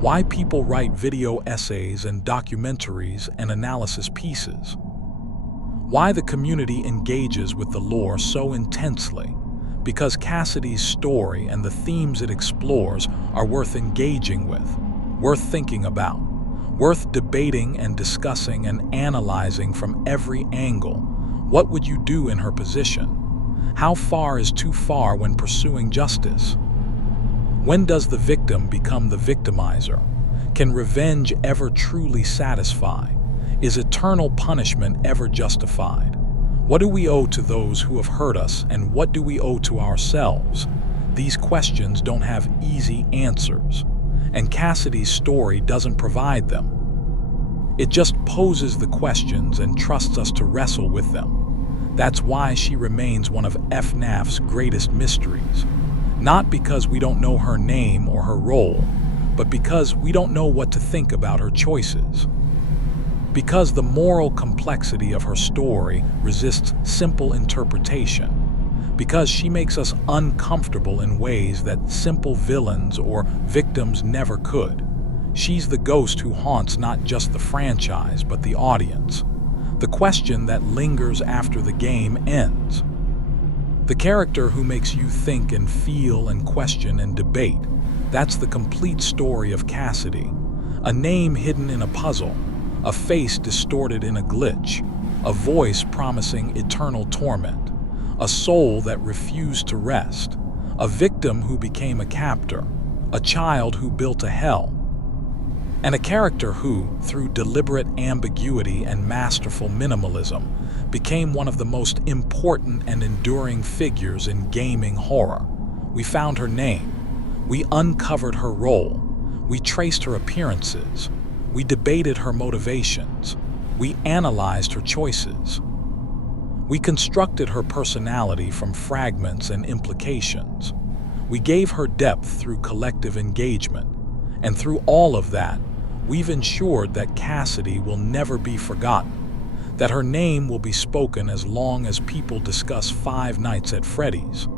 Why people write video essays and documentaries and analysis pieces. Why the community engages with the lore so intensely. Because Cassidy's story and the themes it explores are worth engaging with, worth thinking about, worth debating and discussing and analyzing from every angle. What would you do in her position? How far is too far when pursuing justice? When does the victim become the victimizer? Can revenge ever truly satisfy? Is eternal punishment ever justified? What do we owe to those who have hurt us, and what do we owe to ourselves? These questions don't have easy answers, and Cassidy's story doesn't provide them. It just poses the questions and trusts us to wrestle with them. That's why she remains one of FNAF's greatest mysteries. Not because we don't know her name or her role, but because we don't know what to think about her choices. Because the moral complexity of her story resists simple interpretation. Because she makes us uncomfortable in ways that simple villains or victims never could. She's the ghost who haunts not just the franchise, but the audience. The question that lingers after the game ends. The character who makes you think and feel and question and debate. That's the complete story of Cassidy. A name hidden in a puzzle, a face distorted in a glitch, a voice promising eternal torment, a soul that refused to rest, a victim who became a captor, a child who built a hell, and a character who, through deliberate ambiguity and masterful minimalism, became one of the most important and enduring figures in gaming horror. We found her name. We uncovered her role. We traced her appearances. We debated her motivations. We analyzed her choices. We constructed her personality from fragments and implications. We gave her depth through collective engagement. And through all of that, we've ensured that Cassidy will never be forgotten, that her name will be spoken as long as people discuss Five Nights at Freddy's,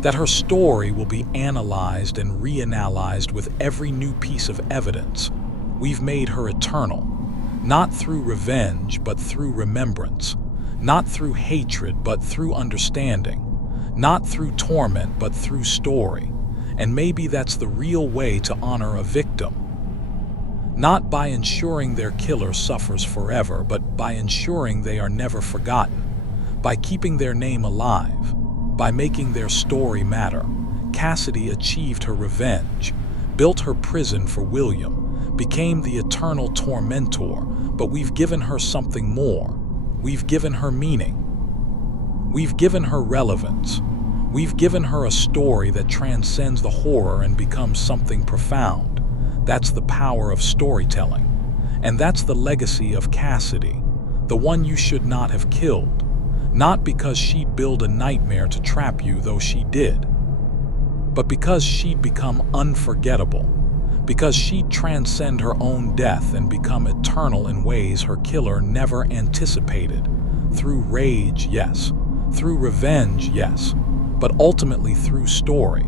that her story will be analyzed and reanalyzed with every new piece of evidence. We've made her eternal, not through revenge but through remembrance, not through hatred but through understanding, not through torment but through story. And maybe that's the real way to honor a victim. Not by ensuring their killer suffers forever, but by ensuring they are never forgotten, by keeping their name alive, by making their story matter. Cassidy achieved her revenge, built her prison for William, became the eternal tormentor, but we've given her something more. We've given her meaning. We've given her relevance. We've given her a story that transcends the horror and becomes something profound. That's the power of storytelling. And that's the legacy of Cassidy, the one you should not have killed. Not because she'd build a nightmare to trap you, though she did, but because she'd become unforgettable, because she'd transcend her own death and become eternal in ways her killer never anticipated. Through rage, yes. Through revenge, yes. But ultimately through story.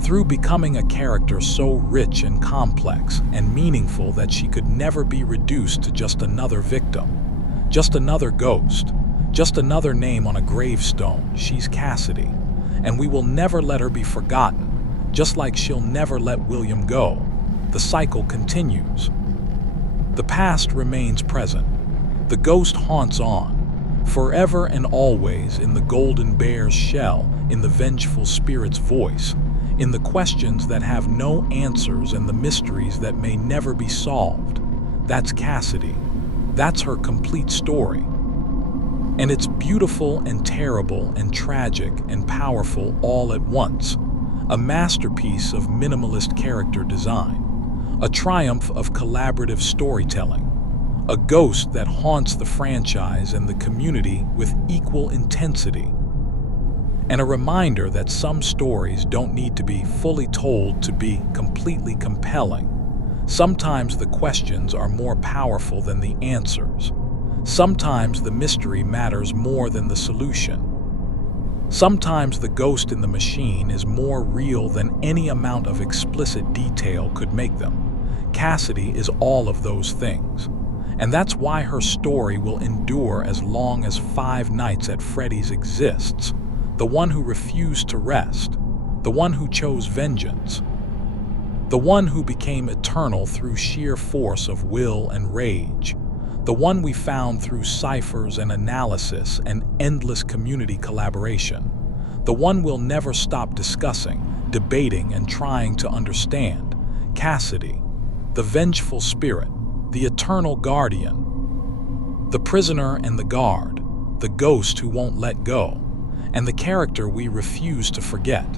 Through becoming a character so rich and complex and meaningful that she could never be reduced to just another victim, just another ghost, just another name on a gravestone. She's Cassidy, and we will never let her be forgotten, just like she'll never let William go. The cycle continues. The past remains present. The ghost haunts on, forever and always, in the Golden Bear's shell, in the Vengeful Spirit's voice, in the questions that have no answers and the mysteries that may never be solved. That's Cassidy. That's her complete story. And it's beautiful and terrible and tragic and powerful all at once. A masterpiece of minimalist character design. A triumph of collaborative storytelling. A ghost that haunts the franchise and the community with equal intensity. And a reminder that some stories don't need to be fully told to be completely compelling. Sometimes the questions are more powerful than the answers. Sometimes the mystery matters more than the solution. Sometimes the ghost in the machine is more real than any amount of explicit detail could make them. Cassidy is all of those things. And that's why her story will endure as long as Five Nights at Freddy's exists. The one who refused to rest. The one who chose vengeance. The one who became eternal through sheer force of will and rage. The one we found through ciphers and analysis and endless community collaboration. The one we'll never stop discussing, debating, and trying to understand. Cassidy, the Vengeful Spirit, the Eternal Guardian, the prisoner and the guard, the ghost who won't let go, and the character we refuse to forget.